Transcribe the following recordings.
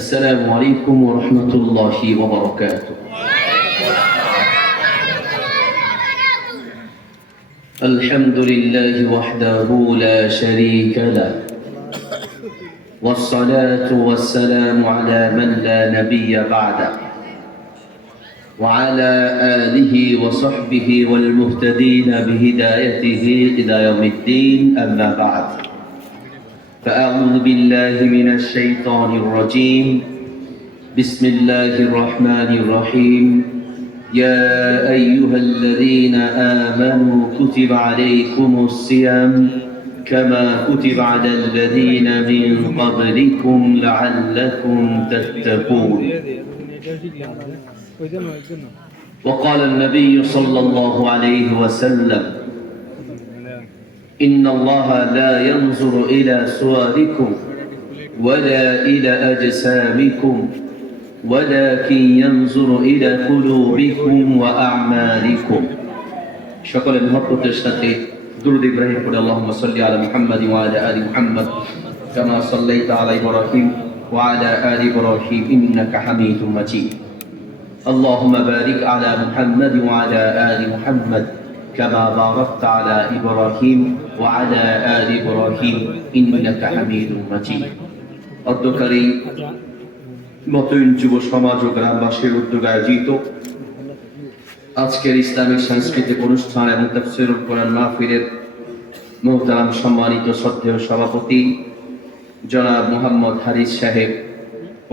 السلام عليكم ورحمة الله وبركاته. الحمد لله وحده لا شريك له، والصلاة والسلام على من لا نبي بعده، وعلى آله وصحبه والمهتدين بهدايته إلى يوم الدين. أما بعد، فأعوذ بالله من الشيطان الرجيم. بسم الله الرحمن الرحيم. يا أيها الذين آمنوا كتب عليكم الصيام كما كتب على الذين من قبلكم لعلكم تتقون. وقال النبي صلى الله عليه وسلم: إن الله لا ينظر إلى صوركم ولا إلى أجسامكم ولكن ينظر إلى قلوبكم وأعمالكم. شكرا لمحبة الشتى درود إبراهيم قل اللهم صل على محمد وعلى آل محمد كما صليت على إبراهيم وعلى آل إبراهيم إنك حميد مجيد. اللهم بارك على محمد وعلى آل محمد كما باركت على إبراهيم وعلى آل إبراهيم إنك حميد مجيد. অধ্যকারী নতুন যুব সমাজ ও গ্রামবাসীর উদ্যোগে আয়োজিত আজকের ইসলামিক সাংস্কৃতিক অনুষ্ঠান এবং তাফসীরুল কোরআন মাহফিলের মোহতারাম সম্মানিত শ্রদ্ধেয় সভাপতি জনাব মোহাম্মদ হারিস সাহেব,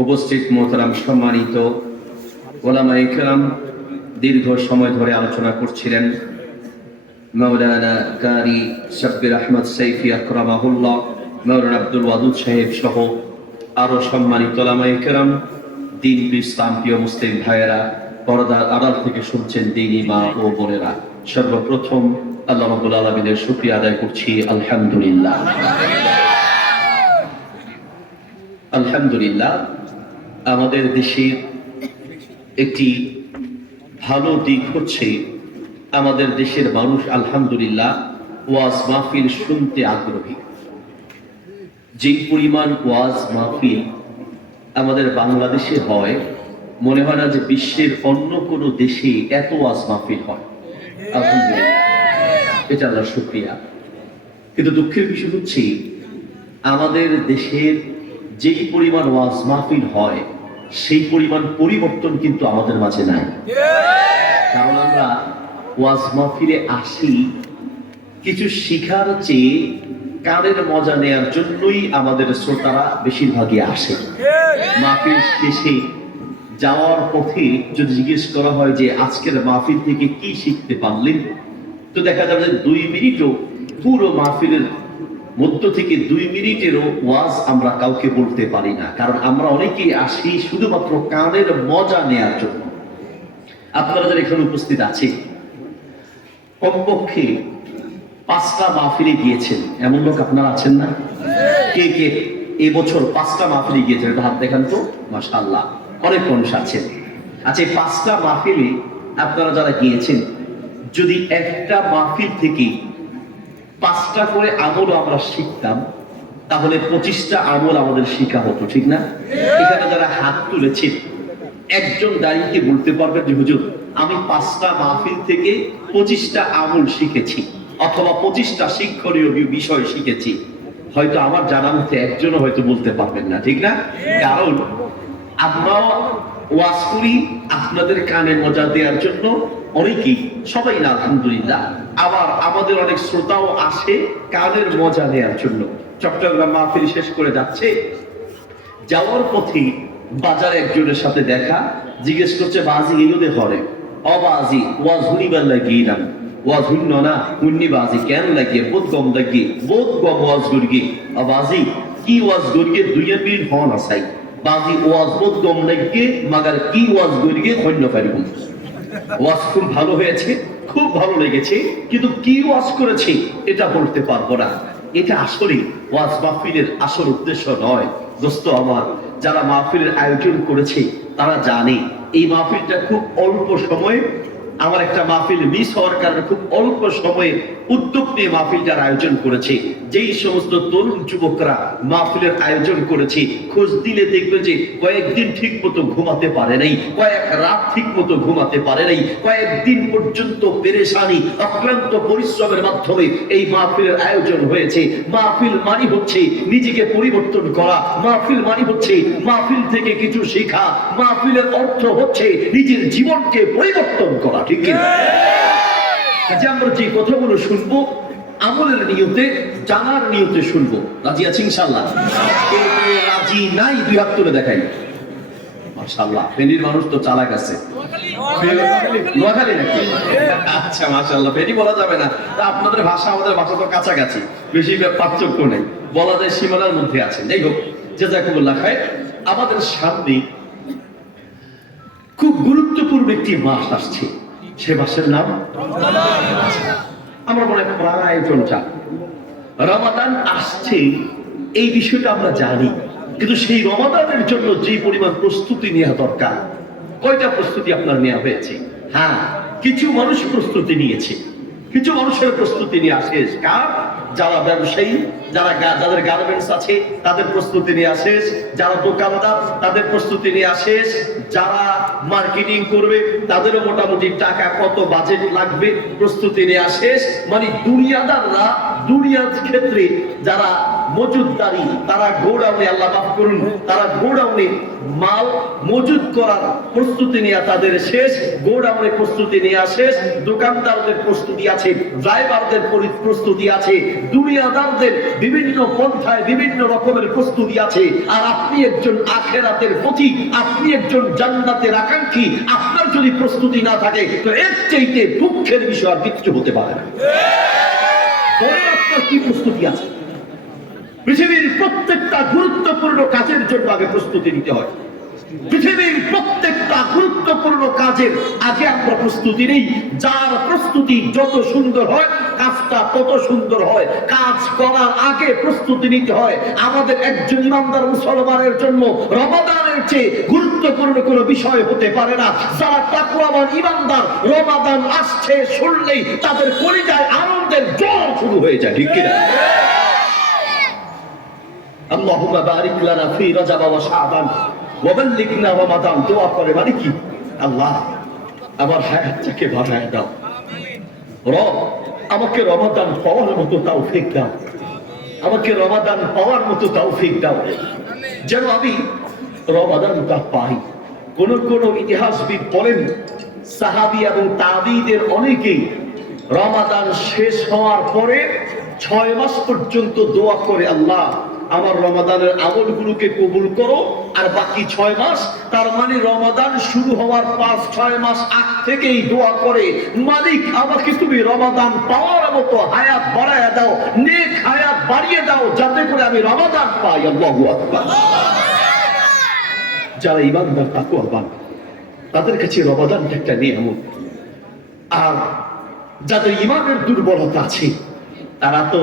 উপস্থিত মোহতারাম সম্মানিত ওলামায়ে কেরাম, দীর্ঘ সময় ধরে আলোচনা করছিলেন মাওলানা কারি শাব্বির আহমদ সাইফি আকরামাহুল্লাহ, মাওলানা আব্দুল ওয়াদুদ সাহেব সহ আরো সম্মানিত ওলামায়ে কেরাম, দিন ইসলাম প্রিয় মুসলিম ভাইয়েরা, পর্দার আড়াল থেকে শুনছেন দিনী মা ও বোনেরা, সর্বপ্রথম আল্লাহ রাব্বুল আলামিনের শুকরিয়া আদায় করছি। আলহামদুলিল্লাহ, আলহামদুলিল্লাহ। আমাদের দেশের একটি ভালো দিক হচ্ছে আমাদের দেশের মানুষ আলহামদুলিল্লাহ ওয়াজ মাহফিল শুনতে আগ্রহী। যে পরিমাণ ওয়াজ মাহফিল আমাদের বাংলাদেশে হয়, মনে হয় না যে বিশ্বের অন্য কোনো দেশে এত ওয়াজ মাহফিল হয়। আলহামদুলিল্লাহ, এটা আল্লাহর শুকরিয়া। কিন্তু দুঃখের বিষয় হচ্ছে আমাদের দেশের যেই পরিমাণ ওয়াজ মাহফিল হয় সেই পরিমাণ পরিবর্তন কিন্তু আমাদের মাঝে নাই। কারণ আমরা ওয়াজ মাহফিলে আসি কিছু শিখার চেয়ে কানের মজা নেয়ার জন্যই আমাদের শ্রোতারা বেশিরভাগই আসে। মাহফিল শেষে যাওয়ার পথে যদি জিজ্ঞেস করা হয় যে আজকের মাহফিল থেকে কি শিখতে পারলেন, তো দেখা যাবে যে 2 মিনিটও, পুরো মাহফিলের মধ্য থেকে 2 মিনিটেরও ওয়াজ আমরা কাউকে বলতে পারি না। কারণ আমরা অনেকেই আসি শুধুমাত্র কানের মজা নেয়ার জন্য। আপনারা যারা এখানে উপস্থিত আছে, কমপক্ষে 5টা মাহফিলে গিয়েছেন এমন লোক আপনারা আছেন না? কে কে এবছর 5টা মাহফিলে গিয়েছেন? এটা হাত দেখান তো। মাশাআল্লাহ, অনেক মানুষ আছেন। আচ্ছা, এই 5টা মাহফিলে আপনারা যারা গিয়েছেন, যদি একটা মাহফিল থেকে 5টা করে আমল আমরা শিখতাম, তাহলে 25টা আমল আমাদের শিখা হতো, ঠিক না? এখানে যারা হাত তুলেছেন, একজন দাঁড়িয়ে বলতে পারবেন যে হুজুর আমি 5টা মাহফিল থেকে 25টা আমল শিখেছি অথবা 25টা শিক্ষণীয় বিষয় শিখেছি? হয়তো আমার জানা মতে একজনও হয়তো বলতে পারবেন না, ঠিক না? কারণ আমরাও ওয়াজ করি আপনাদের কানে মজা দেওয়ার জন্য, অনেকেই, সবাই না আলহামদুলিল্লাহ। আবার আমাদের অনেক শ্রোতাও আসে কানের মজা নেওয়ার জন্য। চট্টগ্রাম মাহফিল শেষ করে যাচ্ছে, যাওয়ার পথে বাজারে একজনের সাথে দেখা, জিজ্ঞেস করছে বাজি এগুলো হরে অবাজি ওয়াজ হুনিবার লাগিয়ে ওয়াজ হুন্ন না হুন্নি বাজি কেন লাগিয়ে বোধ গম লাগিয়ে বোধ গম ওয়াজ গুরগি আবাজি কি ওয়াজ গুরগে 2 মিনিট হন আসাই বাজি ওয়াজ বোধ গম লাগিয়ে মাগার কি ওয়াজ গুরগে হন্য পারিব। ওয়াজ খুব ভালো হয়েছে, খুব ভালো লেগেছে, কিন্তু কি ওয়াজ করেছে এটা বলতে পারবো না। এটা আসলে ওয়াজ মাহফিলের আসল উদ্দেশ্য নয়। দোস্ত আমার, যারা মাহফিলের আয়োজন করেছে তারা জানে এই মাহফিলটা খুব অল্প সময়ে আমার একটা মাহফিল মিস হওয়ার কারণে খুব অল্প সময়ে উদ্যোগ নিয়ে মাহফিলটার আয়োজন করেছে। যেই সমস্ত তরুণ যুবকরা মাহফিলের আয়োজন করেছে, খোঁজ দিলে দেখবে যে কয়েকদিন ঠিক মতো ঘুমাতে পারে নাই, কয়েক রাত ঠিক মতো ঘুমাতে পারে নাই, কয়েকদিন পর্যন্ত পেরেশানি অক্লান্ত পরিশ্রমের মাধ্যমে এই মাহফিলের আয়োজন হয়েছে। মাহফিল মানে হচ্ছে নিজেকে পরিবর্তন করা, মাহফিল মানে হচ্ছে মাহফিল থেকে কিছু শেখা, মাহফিলের অর্থ হচ্ছে নিজের জীবনকে পরিবর্তন করা। ঠিক কিনা? যে আমরা যে কথাগুলো শুনবো আমলের নিয়তে, জানার নিয়তে শুনবো। রাজি আছি ইনশাআল্লাহ? রাজি নাই দুই হাত তুলে দেখাই। মাশাআল্লাহ, ফেনীর মানুষ তো চালাক আছে। নোয়াখালী নাকি? আচ্ছা মাশাআল্লাহ, ফেনী বলা যাবে না, তা আপনাদের ভাষা আমাদের ভাষা তো কাছাকাছি, বেশি পার্থক্য নেই, বলা যায় সীমানার মধ্যে আছে। যাই হোক, জাযাকুমুল্লাহ খায়র। আমাদের সামনে খুব গুরুত্বপূর্ণ একটি মাস আসছে, সে মাসের নাম আমরা মনে প্রায় জন জানি। রমাদান আসছে এই বিষয়টা আমরা জানি, কিন্তু সেই রমাদানের জন্য যে পরিমাণ প্রস্তুতি নেওয়া দরকার, কয়টা প্রস্তুতি আপনার নেওয়া হয়েছে? হ্যাঁ, কিছু মানুষ প্রস্তুতি নিয়েছে, কিছু মানুষের প্রস্তুতি নিয়ে শেষ। কার? যারা ব্যবসায়ী, যাদের গার্মেন্টস আছে তাদের প্রস্তুতি নিয়ে শেষ, যারা দোকানদার তাদের প্রস্তুতি নিয়ে শেষ, যারা মার্কেটিং করবে তাদেরও মোটামুটি টাকা কত বাজেট লাগবে প্রস্তুতি নিয়ে শেষ। মানে দুনিয়াদাররা, দুনিয়ার ক্ষেত্রে যারা মজুদদারি, তারা গোডাউনে, আল্লাহ মাফ করুন, তারা গোডাউনে মাল মজুদ করার প্রস্তুতি নেওয়া তাদের শেষ, গোডাউনে প্রস্তুতি নেওয়া শেষ। দোকানদারদের প্রস্তুতি আছে, ড্রাইভারদের প্রস্তুতি আছে, দুনিয়াদারদের বিভিন্ন পন্থায় বিভিন্ন রকমের প্রস্তুতি আছে। আর আপনি একজন আখিরাতের পথিক, আপনি একজন জান্নাতের আকাঙ্ক্ষী, আপনার যদি প্রস্তুতি না থাকে তো এর চাইতে দুঃখের বিষয় আর কিছু হতে পারে না। আপনার কি প্রস্তুতি আছে? পৃথিবীর প্রত্যেকটা গুরুত্বপূর্ণ কাজের জন্য আগে প্রস্তুতি নিতে হয়। পৃথিবীর প্রত্যেকটা গুরুত্বপূর্ণ কাজের আগে আমরা প্রস্তুতি নেই। যার প্রস্তুতি যত সুন্দর হয় কাজটা তত সুন্দর হয়। কাজ করার আগে প্রস্তুতি নিতে হয়। আমাদের একজন ইমানদার মুসলমানের জন্য রমাদানের চেয়ে গুরুত্বপূর্ণ কোনো বিষয় হতে পারে না। যারা তাকওয়াবান ইমানদার, রমাদান আসছে শুনলেই তাদের কলিজায় আনন্দের জ্বর শুরু হয়ে যায়। ঠিক কিনা? আল্লাহুম্মা বারিক লানা ফি রাজাব ওয়া শাবান ওয়া বাল্লিগনা রমাদান। দোয়া করে মানে কি? আল্লাহ আমার হায়াতটাকে বাড়ায় দাও, রব আমাকে রমাদান পাওয়ার মতো তৌফিক দাও, আমাকে রমাদান পাওয়ার মতো তৌফিক দাও, যেন আমি রমাদানটা পাই। কোন কোন ইতিহাসবিদ বলেন সাহাবী এবং তাবিঈদের অনেকেই রমাদান শেষ হওয়ার পরে 6 মাস পর্যন্ত দোয়া করে, আল্লাহ আমার রমাদানের আমলগুলোকে কবুল করো। আর বাকি 6 মাস, তার মানে রমাদান শুরু হওয়ার 5-6 মাস আগ থেকেই দোয়া করে, মালিক আমাকে তুমি রমাদান পাওয়ার মতো হায়াত বাড়ায় দাও, নেক হায়াত বাড়িয়ে দাও, যাতে করে আমি রমাদান পাই। আল্লাহু আকবার। যারা ইমানদার তাকওয়াবান তাদের কাছে রমাদানটা একটা নিয়ামত। আর যাদের ইমানের দুর্বলতা আছে তারা তো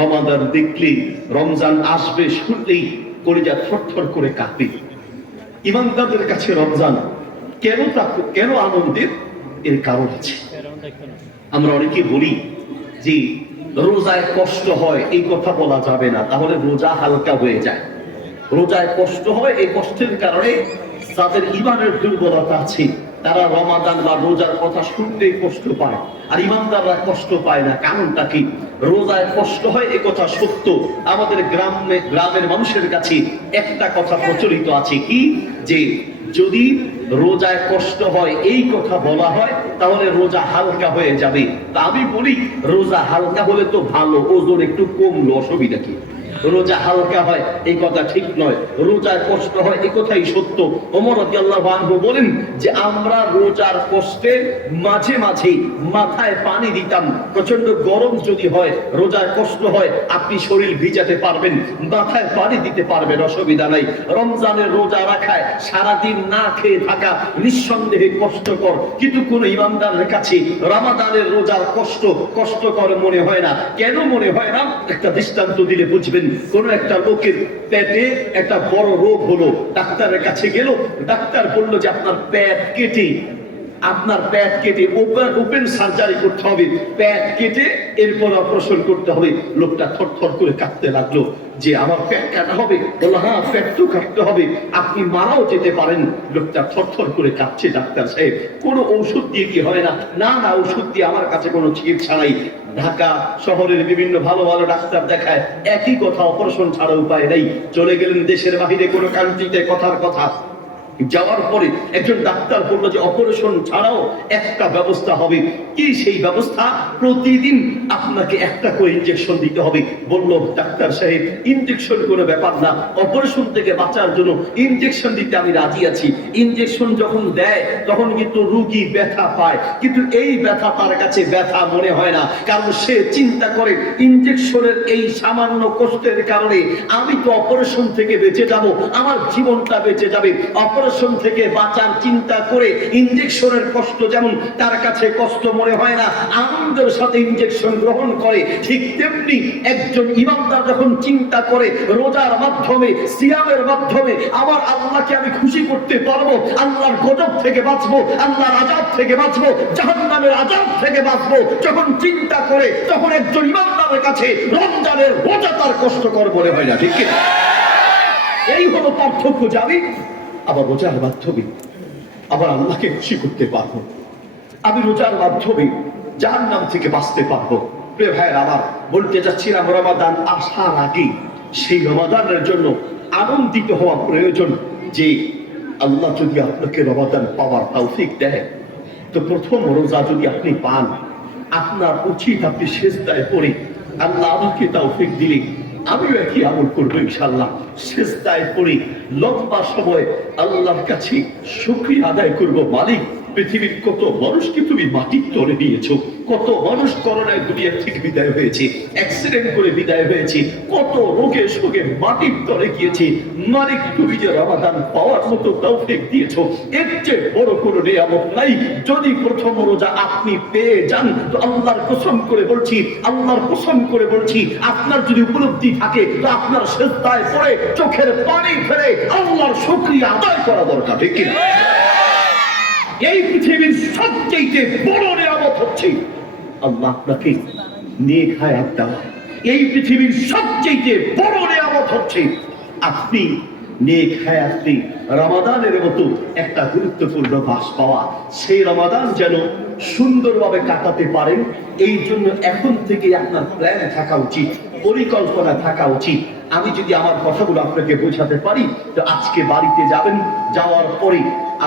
রমাদান দেখলে, রমজান আসবে শুনলেই কলিজা থরথর করে কাঁপে। ইমানদারদের কাছে রমজান কেন আনন্দের? এর কারণ আছে। আমরা অনেকে বলি যে রোজায় কষ্ট হয়, এই কথা বলা যাবে না, তাহলে রোজা হালকা হয়ে যায়। রোজায় কষ্ট হয়, এই কষ্টের কারণে যাদের ইমানের দুর্বলতা আছে তারা রমাদান বা রোজার কথা শুনতেই কষ্ট পায়, আর ইমানদাররা কষ্ট পায় না। কারণটা কি? রোজায় কষ্ট হয় এ কথা সত্য। আমাদের গ্রামের মানুষের কাছে একটা কথা প্রচলিত আছে কি, যে যদি রোজায় কষ্ট হয় এই কথা বলা হয় তাহলে রোজা হালকা হয়ে যাবে। তা আমি বলি রোজা হালকা হলে তো ভালো, ওজন একটু কমলো, অসুবিধা কি? রোজা হালকা হয় এই কথা ঠিক নয়, রোজায় কষ্ট হয় এই কথাই সত্য। ওমর রাদিয়াল্লাহু আনহু বলেন যে আমরা রোজার কষ্টে মাঝে মাঝে মাথায় পানি দিতাম। প্রচন্ড গরম যদি হয়, রোজার কষ্ট হয়, আপনি শরীর ভিজাতে পারবেন, মাথায় পানি দিতে পারবেন, অসুবিধা নাই। রমজানের রোজা রাখায় সারাদিন না খেয়ে থাকা নিঃসন্দেহে কষ্টকর, কিন্তু কোন ইমানদারের কাছে রমাদানের রোজার কষ্টকর মনে হয় না। কেন মনে হয় না? একটা দৃষ্টান্ত দিলে বুঝবেন। কোন একটা লোকের পেটে একটা বড় রোগ হলো, ডাক্তারের কাছে গেল, ডাক্তার বলল যে আপনার পেট কেটে আপনার পেট কেটে ওপেন সার্জারি করতে হবে, পেট কেটে এরপর অপারেশন করতে হবে। লোকটা থরথর করে কাঁপতে লাগলো যে আমার পেট কাটা হবে? বললো হ্যাঁ, পেট তো কাটতে হবে, আপনি মারাও যেতে পারেন। লোকটা থরথর করে কাঁপছে, ডাক্তার সাহেব কোনো ঔষধ দিয়ে কি হয় না? না না, ঔষধ দিয়ে আমার কাছে কোনো চিকিৎসা নাই। ঢাকা শহরের বিভিন্ন ভালো ভালো ডাক্তার দেখায়, একই কথা, অপারেশন ছাড়া উপায় নেই। চলে গেলেন দেশের বাহিরে কোনো কান্ট্রিতে, কথার কথা। যাওয়ার পরে একজন ডাক্তার বললো যে অপারেশন ছাড়াও একটা ব্যবস্থা হবে। কি সেই ব্যবস্থা? প্রতিদিন আপনাকে একটা করে ইনজেকশন দিতে হবে। বললো ডাক্তার সাহেব ইনজেকশন কোনো ব্যাপার না, অপারেশন থেকে বাঁচার জন্য ইনজেকশন দিতে আমি রাজি আছি। ইনজেকশন যখন দেয় তখন কিন্তু রোগী ব্যথা পায়, কিন্তু এই ব্যথা তার কাছে ব্যথা মনে হয় না, কারণ সে চিন্তা করে ইনজেকশনের এই সামান্য কষ্টের কারণে আমি তো অপারেশন থেকে বেঁচে যাব, আমার জীবনটা বেঁচে যাবে। অপারেশন থেকে বাঁচার চিন্তা করে ইনজেকশনের কষ্ট যেমন তার কাছে কষ্ট মনে হয় না, আনন্দের সাথে ইনজেকশন গ্রহণ করে। ঠিক তেমনি একজন ইমানদার যখন চিন্তা করে রোজার মাধ্যমে, সিয়ামের মাধ্যমে আমার আল্লাহকে আমি খুশি করতে পারবো, আল্লাহর গজব থেকে বাঁচবো, আল্লাহর আযাব থেকে বাঁচবো, জাহান্নামের আযাব থেকে বাঁচবো, যখন চিন্তা করে তখন একজন ইমানদারের কাছে রমজানের রোজা তার কষ্টকর মনে হয় না। ঠিক কি? এই হলো পার্থক্য। যাবি আবার রোজার মাধ্যমে আবার আল্লাহকে খুশি করতে পারবো, আমি রোজার মাধ্যমে জাহান্নাম থেকে বাঁচতে পারবো। প্রিয় ভাইয়ের আমার, বলতে যাচ্ছিলাম রমাদান আসার আগে সেই রমাদানের জন্য আনন্দিত হওয়া প্রয়োজন। যে আল্লাহ যদি আপনাকে রমাদান পাওয়ার তৌফিক দেয়, তো প্রথম রোজা যদি আপনি পান, আপনার উচিত আপনি সিজদায় পড়ে আল্লাহ আমাকে তৌফিক দিলে আমিও একই আমল করবো ইনশাআল্লাহ। সিজদায় পড়ে লম্বা সময় আল্লাহর কাছে শুকরিয়া আদায় করবো, মালিক পৃথিবীর কত মানুষকে তুমি মাটির তলে দিয়েছো, কত মানুষ করোনায় দুনিয়া থেকে বিদায় হয়েছে, অ্যাক্সিডেন্ট করে বিদায় হয়েছে, কত রোগে শোকে মাটির তলে গিয়েছে। মালিক তুমি যে রমাদান পাওয়ার মতো তৌফিক দিয়েছো, এর চেয়ে বড় কোনো নিয়ামত নাই। যদি প্রথম রোজা আপনি পেয়ে যান, তো আল্লাহর কসম করে বলছি, আল্লাহর কসম করে বলছি, আপনার যদি উপলব্ধি থাকে তো আপনার সিজদায় পড়ে চোখের পানি ফেলে আল্লাহর শুকরিয়া আদায় করা দরকার। ঠিক কি? এই পৃথিবীর সবচেয়ে বড় নিয়ামত হচ্ছে আল্লাহ আপনাকে নেক হায়াত দেওয়া। এই পৃথিবীর সবচেয়ে বড় নিয়ামত হচ্ছে আপনি নেক হায়াতে রমাদানের মতো একটা গুরুত্বপূর্ণ মাস পাওয়া। সেই রমাদান যেন সুন্দরভাবে কাটাতে পারেন, এই জন্য এখন থেকে আপনার প্ল্যান থাকা উচিত, পরিকল্পনা থাকা উচিত। আমি যদি আমার কথাগুলো আপনাকে বোঝাতে পারি, তো আজকে বাড়িতে যাবেন, যাওয়ার পরে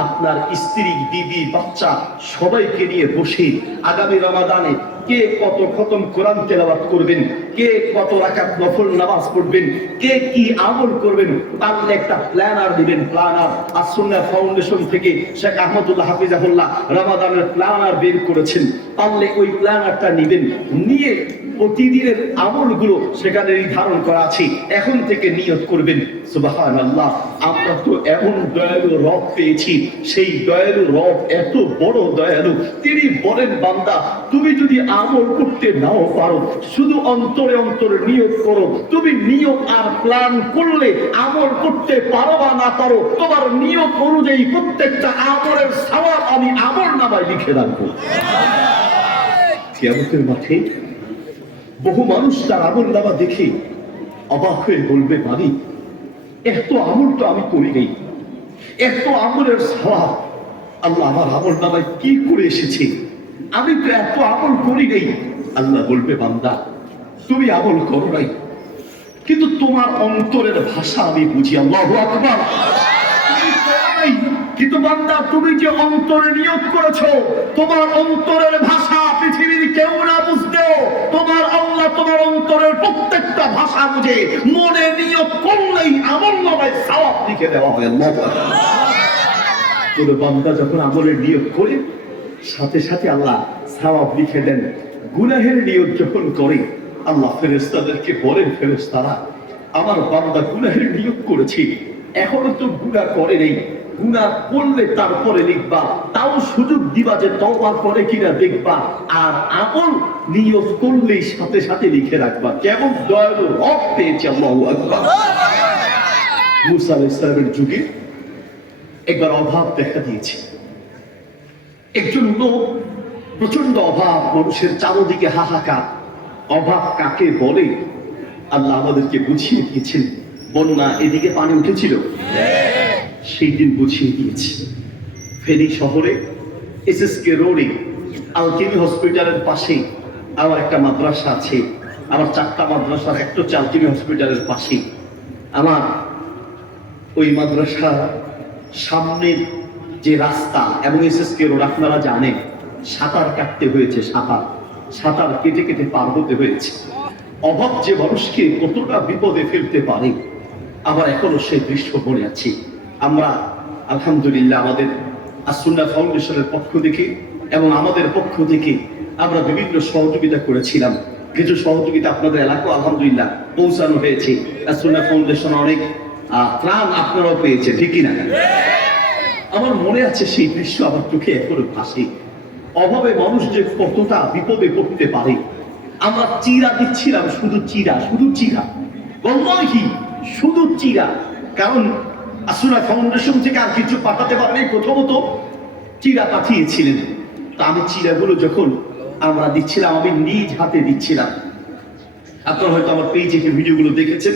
আপনার স্ত্রী, বিবি, বাচ্চা সবাইকে নিয়ে বসে আগামী রমাদানে কে কত খতম কোরআন তেলাওয়াত করবেন, কে কত রাকাত নফল নামাজ পড়বেন, কে কি আমল করবেন, তার একটা প্ল্যানার দিবেন। প্ল্যানার as-Sunnah ফাউন্ডেশন থেকে শেখ আহমদুল্লাহ হাফিজাহুল্লাহ রমাদানের প্ল্যানার বের করেছেন, পারলে ওই প্ল্যানারটা নিবেন, নিয়ে প্রতিদিনের আমলগুলো সেখানে নির্ধারণ করা আছে, এখন থেকে নিয়ত করবেন সুবহানাল্লাহ, আমরা তো এমন দয়ালু রব পেয়েছি, সেই দয়ালু রব এত বড় দয়ালু, তিনি বলেন বান্দা তুমি যদি আমল করতে নাও পারো, শুধু অন্তরে অন্তরে নিয়ত করো। তুমি নিয়ত আর প্ল্যান করলে আমল করতে পারো বা না পারো, তোমার নিয়ত অনুযায়ী প্রত্যেকটা আমলের সওয়াব আমি আমলনামায় লিখে রাখবো। কিয়ামতের মাঠে বহু মানুষ তার আমলনামা দেখে অবাক হয়ে বলবে, মালিক এত আমল তো আমি করি নেই, এত আমলের সওয়াব আল্লাহ আমার আমলনামায় কি করে এসেছে, আমি তো এত আমল করি নেই। আল্লাহ বলবে, বান্দা তুমি আমল করো নাই, কিন্তু তোমার অন্তরের ভাষা আমি বুঝি। আল্লাহু আকবার। কিন্তু বান্দা তুমি যে অন্তরে নিয়োগ করেছো, তোমার অন্তরের ভাষা পৃথিবীর কেউ না বুঝলেও তোমার আল্লাহ তোমার অন্তরের প্রত্যেকটা ভাষা বুঝে। মনে নিয়োগ করলেই আমলনামায় সওয়াব লিখে দেওয়া হয়। আল্লাহু আকবার। কোন বান্দা যখন আমলের নিয়োগ করে, সাথে সাথে আল্লাহ সওয়াব লিখে দেন। গুনাহের নিয়োগ যখন করে, আল্লাহ ফেরেশতাদেরকে বলেন, ফেরেশতারা আমার বান্দা গুনাহের নিয়োগ করেছে, এখনো তো গুনাহ করে নেই, গুনাহ করলে তারপরে লিখবা, তাও সুযোগ দিবা যে তওবা করে কিনা দেখবা, আর আমল নিয়ত করলেই সাথে সাথে লিখে রাখবা। কেমন দয়ালু রব পেয়েছে। আল্লাহু আকবার। মুসা আলাইহিস সালামের যুগে একবার অভাব দেখা দিয়েছে, একজন লোক, প্রচন্ড অভাব, মানুষের চারদিকে হাহাকার। অভাব কাকে বলে আল্লাহ আমাদেরকে বুঝিয়ে দিয়েছেন। বন্যা এদিকে পানি উঠেছিল, সেই দিন বুঝিয়ে দিয়েছে। ফেনী শহরে এসএসকে রোডে আলকেমি হসপিটালের পাশে আমার একটা মাদ্রাসা আছে। আমার 4টা মাদ্রাসার একটা হচ্ছে আলকেমি হসপিটালের পাশে। আমার ওই মাদ্রাসা সামনের যে রাস্তা এবং এসএসকে রোড আপনারা জানেন, সাঁতার কাটতে হয়েছে, সাঁতার কেটে কেটে পার হতে হয়েছে। অভাব যে মানুষকে কতটা বিপদে ফেলতে পারে, আবার এখনো সেই দৃশ্য মনে আছে। আমরা আলহামদুলিল্লাহ আমাদের আসুন্নাহ ফাউন্ডেশনের পক্ষ থেকে এবং আমাদের পক্ষ থেকে আমরা বিভিন্ন সহযোগিতা করেছিলাম। কিছু সহযোগিতা আপনাদের এলাকাও আলহামদুলিল্লাহ পৌঁছানো হয়েছে। আসুন্নাহ ফাউন্ডেশন অনেক ত্রাণ আপনারাও পেয়েছে, ঠিকই না? আমার মনে আছে সেই দৃশ্য আমার চোখে এখনো ভাসে। অভাবে মানুষ যে কতটা বিপদে পড়তে পারে। আমরা চিরা দিচ্ছিলাম, শুধু চিরা বল্লাহি, শুধু চিরা। কারণ আসুন্নাহ ফাউন্ডেশন থেকে আর কিছু পাঠাতে পারেনি, প্রথমত চিরা পাঠিয়েছিলেন। তা আমি চিরাগুলো যখন আমরা দিচ্ছিলাম, আমি নিজ হাতে দিচ্ছিলাম। আপনারা হয়তো আমার পেজে ভিডিওগুলো দেখেছেন।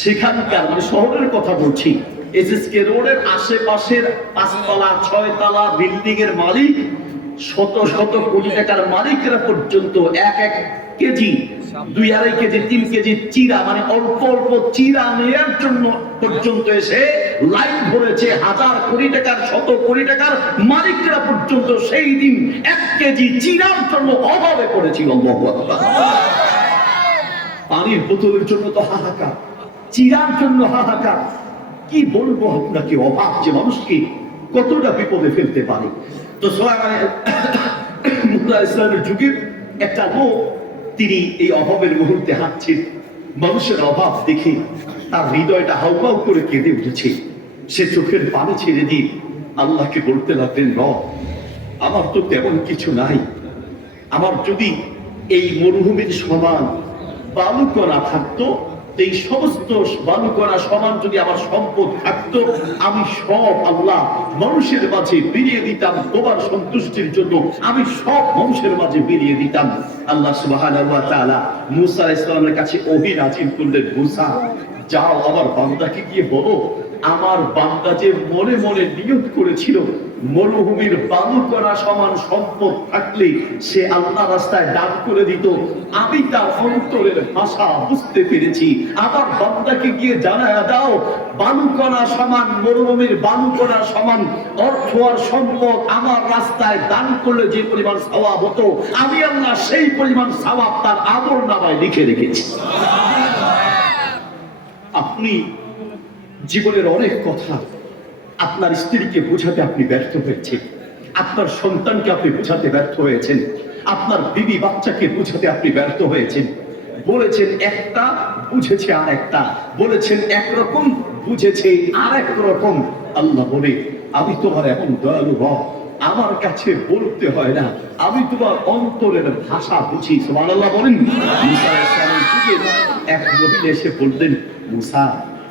সেখানকার, মানে শহরের কথা বলছি, এসএসকে রোডের আশেপাশের 5তলা 6তলা বিল্ডিং এর মালিক, শত শত কোটি টাকার মালিকরা পর্যন্ত 1 কেজি 2-2.5 কেজি 3 কেজি চিরা, মানে অল্প অল্প চিরা নেওয়ার জন্য পর্যন্ত এসে লাইন ধরেছে। 1000 কোটি টাকার, শত কোটি টাকার মালিকরা পর্যন্ত সেই দিন 1 কেজি চিরার জন্য অভাবে পড়েছিল। পানির বোতলের জন্য তো হাহাকার, চিরার জন্য হাহাকার। কি বলবো আপনাকে, অভাব যে মানুষকে কতটা বিপদে ফেলতে পারে। তো মুসা ইসলামের যুগের একটা লোক, তিনি এই অভাবের মুহূর্তে হাঁটছেন। মানুষের অভাব দেখে তার হৃদয়টা হাউমাউ করে কেঁদে উঠেছে। সে চোখের পানি ছেড়ে দিয়ে আল্লাহকে বলতে লাগলেন, রব, আমার তো তেমন কিছু নাই। আমার যদি এই মরুভূমির সমান বালুকণা থাকতো, এই সমস্ত বালুকণা সমান যদি আমার সম্পদ থাকতো, আমি সব আল্লাহ মানুষের মাঝে বিলিয়ে দিতাম তোমার সন্তুষ্টির জন্য। আমি সব মানুষের মাঝে বিলিয়ে দিতাম। আল্লাহ সুবহানাহু ওয়া তাআলা মুসা আলাইহিস সালামের কাছে ওহী নাযিল করলেন, মুসা, যাও আমার বান্দাকে গিয়ে বলো, আমার বান্দা যে মনে মনে নিয়ত করেছিল মরুভূমির বালুকণা সমান সম্পদ থাকলে সে আল্লাহ রাস্তায় দান করে দিত, আমি তার অন্তরের ভাষা বুঝতে পেরেছি। আমার বান্দাকে গিয়ে জানায়া দাও, বালুকণা সমান, মরুভূমির বালুকণা সমান অর্থ আর সম্পদ আমার রাস্তায় দান করলে যে পরিমাণ সওয়াব হতো, আমি আল্লাহ সেই পরিমাণ সওয়াব তার আমলনামায় লিখে রেখেছি। আপনি জীবনের অনেক কথা আপনার স্ত্রীকে বোঝাতে আপনি ব্যর্থ হয়েছেন, আপনার সন্তানকে আপনি বোঝাতে ব্যর্থ হয়েছেন, আপনার বিবি বাচ্চাকে বোঝাতে আপনি ব্যর্থ হয়েছেন। বলেছেন একটা, বুঝেছে আর একটা, বলেছেন একরকম, বুঝেছে আর এক রকম। আল্লাহ বলে, আমি তোমার এমন দয়ালু রব, আমার কাছে বলতে হয় না, আমি তোমার অন্তরের ভাষা বুঝি। সুবহানাল্লাহ বলেন। মুসা আলাইহিস সালামের যুগে এক মহিলা এসে বললেন, মুসা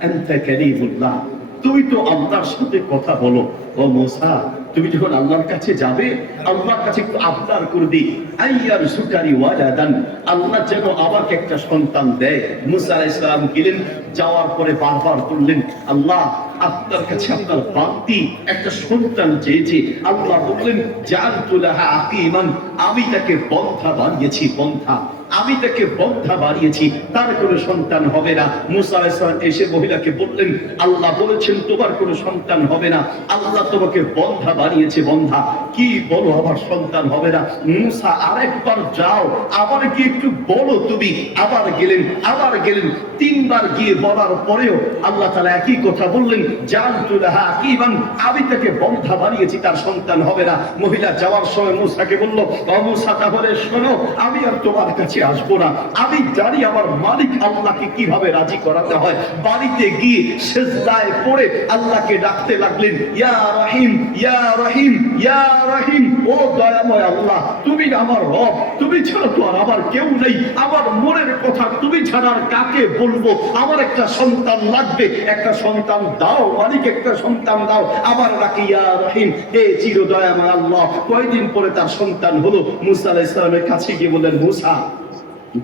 আনতা কালিমুল্লাহ, তুমি তো আল্লাহর সাথে কথা বলো। ও মুসা, তুমি যখন আল্লাহর কাছে যাবে, আল্লাহর কাছে একটু আবদার করবি, আইয়ার সুকারি ওয়ালাদান, আল্লাহ যেন আমাকে একটা সন্তান দেয়। মুসা আলাইহিস সালাম গেলেন, যাওয়ার পরে বারবার বললেন, আল্লাহ, আপনার কাছে আপনার বান্দি একটা সন্তান চেয়েছে। আল্লাহ বললেন, জাআলতু লাহা আকিমান, আমি তাকে বন্ধা বানিয়েছি, বন্ধা, আমি তাকে বন্ধা বানিয়েছি, তার কোনো সন্তান হবে না। মুসা আলাইহিস সালাম এসে মহিলাকে বললেন, আল্লাহ বলেছেন তোমার কোনো সন্তান হবে না, আল্লাহ তোমাকে বন্ধা বানিয়েছে, বন্ধা। কি বলো আমার সন্তান হবে না? মুসা, আরেকবার যাও, আবার কি একটু বলো তুমি। আবার গেলেন, 3বার গিয়ে বলার পরেও আল্লাহ তাআলা একই কথা বললেন, জাআলতু লাহা আকিমান, আমি তাকে বন্ধা বানিয়েছি, তার সন্তান হবে না। মহিলা যাওয়ার সময় মুসাকে বলল, ও মুসা, তাহলে শোনো, আমি আর তোমার কাছে আসবো না, আমি জানি আমার মালিক আল্লাহকে কিভাবে রাজি করাতে হয়। বাড়িতে গিয়ে সিজদায় পড়ে আল্লাহকে ডাকতে লাগলেন, ইয়া রহিম, ইয়া রহিম, ইয়া রহিম, ও ও দয়াময় আল্লাহ, তুমি আমার রব, তুমি ছাড়া তো আর আমার কেউ নেই, আমার মনের কথা তুমি ছাড়া আর কাকে বলবো, আমার একটা সন্তান লাগবে, একটা সন্তান দাও মালিক, একটা সন্তান দাও। আবার ডাকি ইয়া রহিম, হে চির দয়াময় আল্লাহ। কয়েকদিন পরে তার সন্তান হলো। মুসা আলাইহিস সালামের কাছে গিয়ে বললেন, মুসা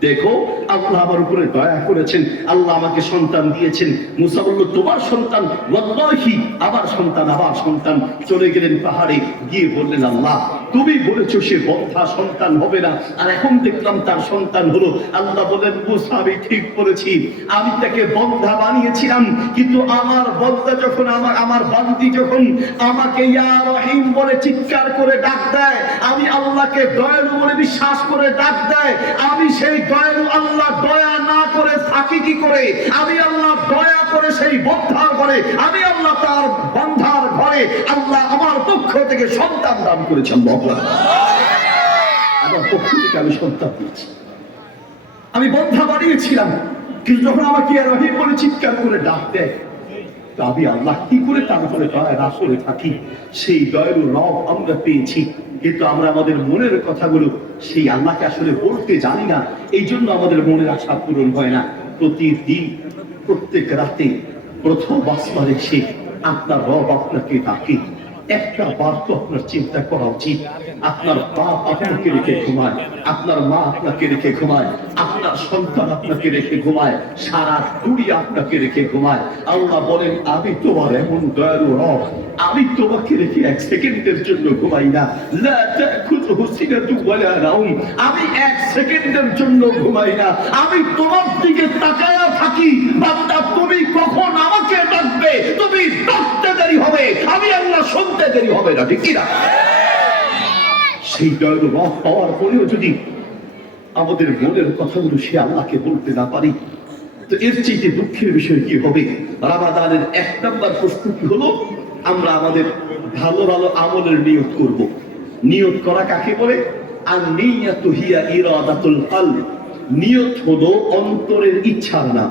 দেখো আল্লাহ আমার উপরে দয়া করেছেন, আল্লাহ আমাকে সন্তান দিয়েছেন। মুসা বলল, তোমার সন্তান? ওয়াল্লাহি, আবার সন্তান, আবার সন্তান। চলে গেলেন পাহাড়ে, গিয়ে বললেন, আল্লাহ তুমি বলেছো সে বন্ধা সন্তান হবে না, আর এখন দেখলাম তার সন্তান হলো। আল্লাহ বলেন, মুসা আমি ঠিক বলেছি, আমি তাকে বন্ধা বানিয়েছিলাম, কিন্তু আমার বন্ধা যখন আমার বান্দি যখন আমাকে ইয়া রহিম বলে চিৎকার করে ডাক দেয়, আমি আল্লাহকে দয়ালু বলে বিশ্বাস করে ডাক দেয়, আমি সেই দয়ালু আল্লাহ দয়া না করে থাকি কি করে? আমি আল্লাহ দয়া করে সেই বন্ধার ঘরে, আমি আল্লাহ তার বন্ধার ঘরে আল্লাহ আমার পক্ষ থেকে সন্তান দান করেছেন। আমার পক্ষ থেকে আমি সন্তান দিয়েছি, আমি বন্ধা বানিয়েছিলাম, কিন্তু যখন আমাকে রহিম বলে চিৎকার করে ডাক দেয়, আমি আল্লাহ কি করে তার উপরে দয়া না করে থাকি? সেই দয়ালু রব আমরা পেয়েছি, কিন্তু আমরা আমাদের মনের কথাগুলো সেই আল্লাহকে আসলে বলতে জানি না, এই জন্য আমাদের মনের আশা পূরণ হয় না। প্রতিদিন প্রত্যেক রাতে প্রথম আসমানে এসে আপনার রব আপনাকে ডাকে, একটা বার তো আপনার চিন্তা করা উচিত। আপনার বাপ আপনাকে রেখে ঘুমায়, আপনার মা আপনাকে রেখে ঘুমায়, আপনার সন্তান আপনাকে রেখে ঘুমায়, সারা দুনিয়া আপনাকে রেখে ঘুমায়। আল্লাহ বলেন, আমি তোমার এমন দয়ালু রব, আমি তোমাকে রেখে এক সেকেন্ডের জন্য ঘুমাই না। লা তাখুযুহু সিনাতুন ওয়ালা নাওম, আমি এক সেকেন্ডের জন্য ঘুমাই না, আমি তোমার দিকে তাকায়া থাকি। বান্দা তুমি কখন আমাকে ডাকবে, তুমি ডাকতে দেরি হবে, আমি আল্লাহ শুনতে দেরি হবে না, ঠিক কি না? সেই দয়ালু রব পাওয়ার পরেও যদি আমাদের মনের কথাগুলো সে আল্লাহকে বলতে না পারি, তো এর চেয়ে দুঃখের বিষয় কি হবে? রামাদানের এক নম্বর প্রস্তুতি হলো আমরা আমাদের ভালো ভালো আমলের নিয়ত করব। নিয়ত করা কাকে বলে? আন-নিয়াতু হিয়া ইরাদাতুল কলব, নিয়ত হলো অন্তরের ইচ্ছার নাম।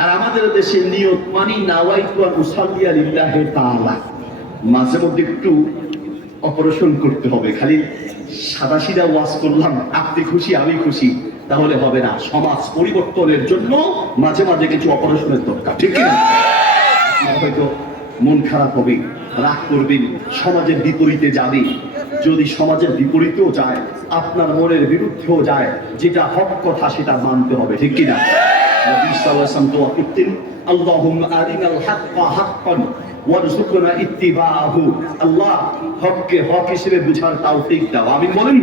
আর আমাদের দেশে নিয়ত মানে নাওয়াইতু আন উসাল্লিয়া লিল্লাহি তাআলা। মাঝে মধ্যে একটু অপারেশন করতে হবে, খালি সাদা সিধা ওয়াজ করলাম আপনি খুশি আমি খুশি তাহলে হবে না। সমাজ পরিবর্তনের জন্য মাঝে মাঝে কিছু অপারেশনের দরকার, ঠিক না? হয়তো মন খারাপ হবে, রাগ করবেন, সমাজের বিপরীতে যাবে। যদি সমাজের বিপরীতেও যায়, আপনার মনের বিরুদ্ধেও যায়, যেটা হক কথা সেটা মানতে হবে, ঠিক কিনা? নবী সাল্লাল্লাহু আলাইহি ওয়াসাল্লাম দোয়া করতেন, আল্লাহুম্মা আরিনাল হাক্কা হাক্কান ওয়ারযুকনা ইত্তিবাআহু, আল্লাহ হককে হক হিসেবে বুঝার তৌফিক দাও, আমিন বলেন।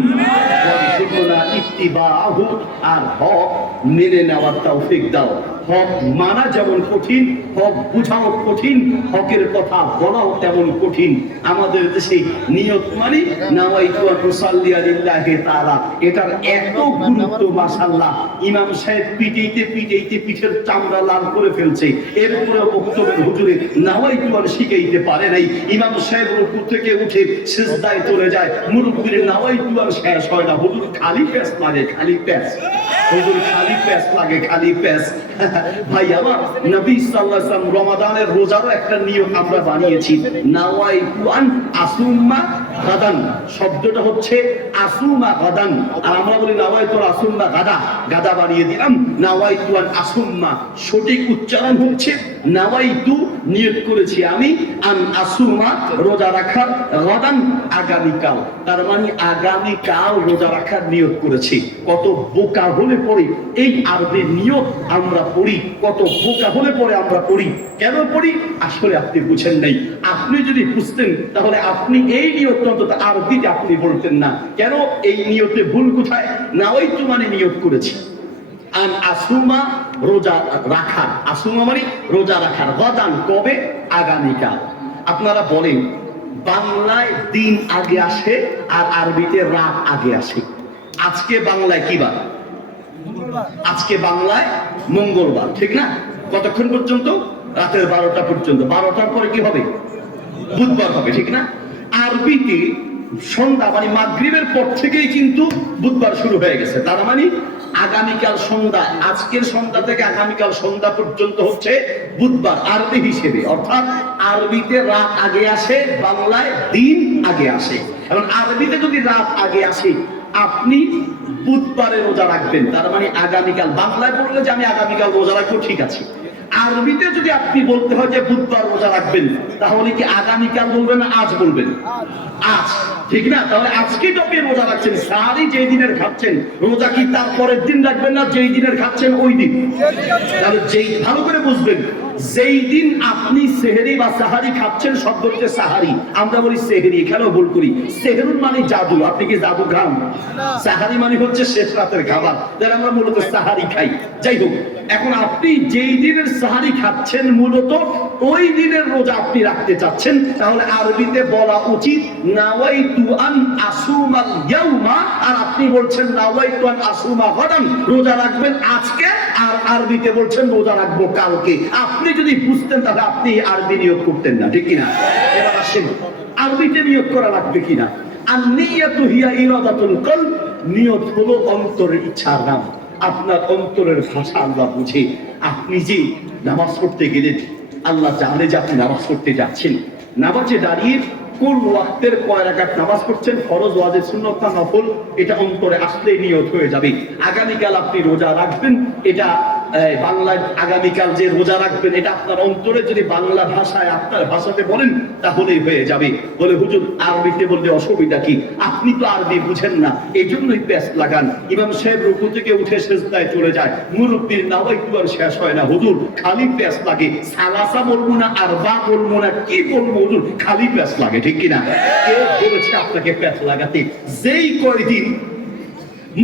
ওয়ারযুকনা ইত্তিবাআহু, আর হক মেনে নেওয়ার তৌফিক দাও। হক মানা যেমন কঠিন, হক বুঝাও কঠিন, হকের কথা বলাও তেমন কঠিন। আমাদের দেশে নিয়ত মানে নাওয়াইতু আন উসাল্লিয়া লিল্লাহি তাআলা, এটার এত গুরুত্ব মাশাআল্লাহ। ইমাম সাহেব পিটাইতে পিটাইতে পিঠের চামড়া লাল করে ফেলছে, এরপরে বক্তব্যের হুজুরে নাওয়াইতু আন শিখাইতে পারে নাই। ইমাম সাহেব রুকু থেকে উঠে সিজদায় চলে যায়, মুরব্বির নাওয়াইতু আন শেষ হয় না। হুজুর খালি প্যাস লাগে, খালি প্যাস, হুজুর খালি প্যাস লাগে, খালি প্যাস। ভাই আমার, নবী সাল্লাল্লাহু আলাইহি ওয়াসাল্লাম রমাদানের রোজারও একটা নিয়ম আমরা বানিয়েছি, নাওয়াইতু আন আসুম্মা গাদান। শব্দটা হচ্ছে আসুমা গাদান, আর আমরা বলি নাওয়াইতু আসুম্মা গাদা, গাদা বানিয়ে দিলাম। নাওয়াইতু আন আসুম্মা, সঠিক উচ্চারণ হচ্ছে নাওয়াইতু, নিয়ত করেছি আমি, আন আসুমা, রোজা রাখার, গাদান, আগামীকাল, তার মানে আগামীকাল রোজা রাখার নিয়ত করেছি। কত বোকা হলে পরে এই আরবি নিয়ত আমরা পড়ি, কত বোকা হলে পরে আমরা পড়ি। কেন পড়ি আসলে আপনি বুঝেন নাই। আপনি যদি বুঝতেন তাহলে আপনি এই নিয়ত অন্তত আরবিতে আপনি বলতেন না। কেন এই নিয়তে ভুল কোথায়? নাওয়াইতু মানে নিয়ত করেছি, আন আসুমা, রোজা রাখার, আসুমা মানে রোজা রাখার, গাদান কবে? আগামীকাল। আপনারা বলেন বাংলায় দিন আগে আসে আর আরবিতে রাত আগে আসে। আজকে বাংলায় কি বার? আজকে বাংলায় মঙ্গলবার, ঠিক না? কতক্ষণ পর্যন্ত? রাতের 12টা পর্যন্ত। 12টার পরে কি হবে? বুধবার হবে, ঠিক না? আরবিতে সন্ধ্যা মানে মাগরিবের পর থেকেই কিন্তু বুধবার শুরু হয়ে গেছে। তার মানে আগামীকাল সন্ধ্যা, আজকের সন্ধ্যা থেকে আগামীকাল সন্ধ্যা পর্যন্ত হচ্ছে বুধবার আরবি হিসেবে। অর্থাৎ আরবিতে রাত আগে আসে, বাংলায় দিন আগে আসে। এবং আরবিতে যদি রাত আগে আসে, আপনি বুধবারে রোজা রাখবেন, তার মানে আগামীকাল। বাংলায় বললে যে আমি আগামীকাল রোজা রাখবো, ঠিক আছে। আরবিতে যদি আপনি বলতে হয় যে বুধবার রোজা রাখবেন, তাহলে কি আগামীকাল বলবেন না আজ বলবেন? আজ, ঠিক না? তাহলে আজকেই তো আপনি রোজা রাখছেন। সাহারি যেই দিনের খাচ্ছেন, রোজা কি তার পরের দিন রাখবেন না যেই দিনের খাচ্ছেন ওই দিন? তাহলে যেই, ভালো করে বুঝবেন, যেই দিন আপনি সেহরি বা সাহারি খাচ্ছেন, শব্দ হচ্ছে সাহারি, আমরা বলি সেহরি, এখানেও ভুল করি। সেহরুন মানে জাদু, আপনি কি জাদু খান? সাহারি মানে হচ্ছে শেষ রাতের খাবার, যারা আমরা মূলত সাহারি খাই। যাই হোক, এখন আপনি যেই দিনের সাহারি খাচ্ছেন, মূলত ওই দিনের রোজা আপনি রাখতে চাচ্ছেন, তাহলে আরবিতে বলা উচিত নাওয়াইতু আন আসুমাল ইয়াউমা, আর আপনি বলছেন নাওয়াইতু আন আসুমা গাদান, রোজা রাখবেন আজকে, আর আরবিতে বলছেন রোজা রাখবো কালকে। আপনি যদি বুঝতেন তাহলে আপনি আরবি নিয়োগ করতেন না, ঠিক কিনা? এবার আসেন, আরবিতে নিয়োগ করা লাগবে কিনা। আন-নিয়াতু হিয়া ইরাদাতুল কলব, নিয়ত হলো অন্তরের ইচ্ছার নাম। আপনার অন্তরের ভাষা আল্লাহ বুঝে। আপনি যে নামাজ পড়তে গেলেন, আল্লাহ জানে যে আপনি নামাজ পড়তে যাচ্ছেন। নামাজে দাঁড়িয়ে কোন ওয়াক্তের কয় রাকাত নামাজ পড়ছেন, ফরজ, ওয়াজিব, সুন্নাত না নফল, এটা অন্তরে আসলেই নিয়ত হয়ে যাবে। আগামীকাল আপনি রোজা রাখবেন, এটা বাংলায় আগামীকাল যে রোজা রাখবেন, এটা আপনার অন্তরে যদি বাংলা ভাষায় আপনার ভাষাতে বলেন তাহলেই হয়ে যাবে। বলে হুজুর আরবিতে বললে অসুবিধা কি? আপনি তো আরবি বুঝেন না, এই জন্যই প্যাস লাগান। ইমাম সাহেব রুকু থেকে উঠে সেজদায় চলে যায়, মুরব্বির নাওয়াইতু আর শেষ হয় না, হুজুর খালি প্যাস লাগে। সালাসা বলবো না, আরবা বলবো না, কি বলবো হুজুর, খালি প্যাস লাগে, ঠিক কিনা? কে বলেছে আপনাকে প্যাস লাগাতে? যেই কয়দিন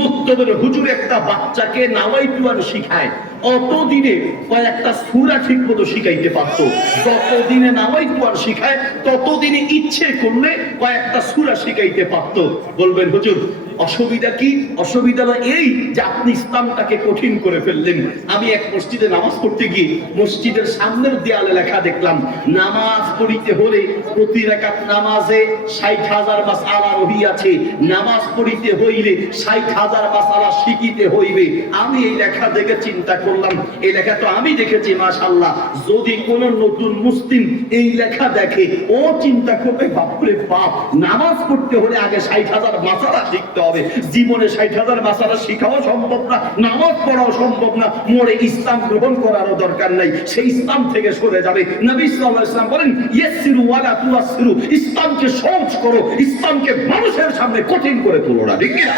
মুক্তদের হুজুর একটা বাচ্চাকে নাওয়াইতু আর শিখায়, অতদিনে কয়েকটা সূরা ঠিক মতো শিখাইতে পারতো। যতদিনে নাওয়াইতু আর শিখায়, ততদিনে ইচ্ছে করলে কয়েকটা সূরা শিখাইতে পারতো। বলবেন হুজুর অসুবিধা কি? অসুবিধা এই যে আপনি ইসলামটাকে কঠিন করে ফেললেন। আমি এক মসজিদে নামাজ পড়তে গিয়ে মসজিদের সামনের দেয়ালে লেখা দেখলাম, নামাজ পড়িতে হলে প্রতি রাকাত নামাজে ৬০,০০০ মাসআলা রহিয়াছে, নামাজ পড়িতে হইলে ৬০,০০০ মাসআলা শিখিতে হইবে। আমি এই লেখা দেখে চিন্তা করলাম, এই লেখা তো আমি দেখেছি, মাশাআল্লাহ, যদি কোন নতুন মুসলিম এই লেখা দেখে, ও চিন্তা করবে বাপরে বাপ, নামাজ পড়তে হলে আগে ৬০,০০০ মাসআলা শিখতে হবে। জীবনে ৬০,০০০ মাসআলা শিখাও সম্ভব না, নামাজ পড়াও সম্ভব না, মোরে ইসলাম গ্রহণ করারও দরকার নাই, সেই ইসলাম থেকে সরে যাবে। নবী সাল্লাল্লাহু আলাইহি ওয়াসাল্লাম বলেন ইয়াসসিরু ওয়ালা তুয়াসসিরু, ইসলামকে সহজ করো, ইসলামকে মানুষের সামনে কঠিন করে তোলো না, ঠিক না?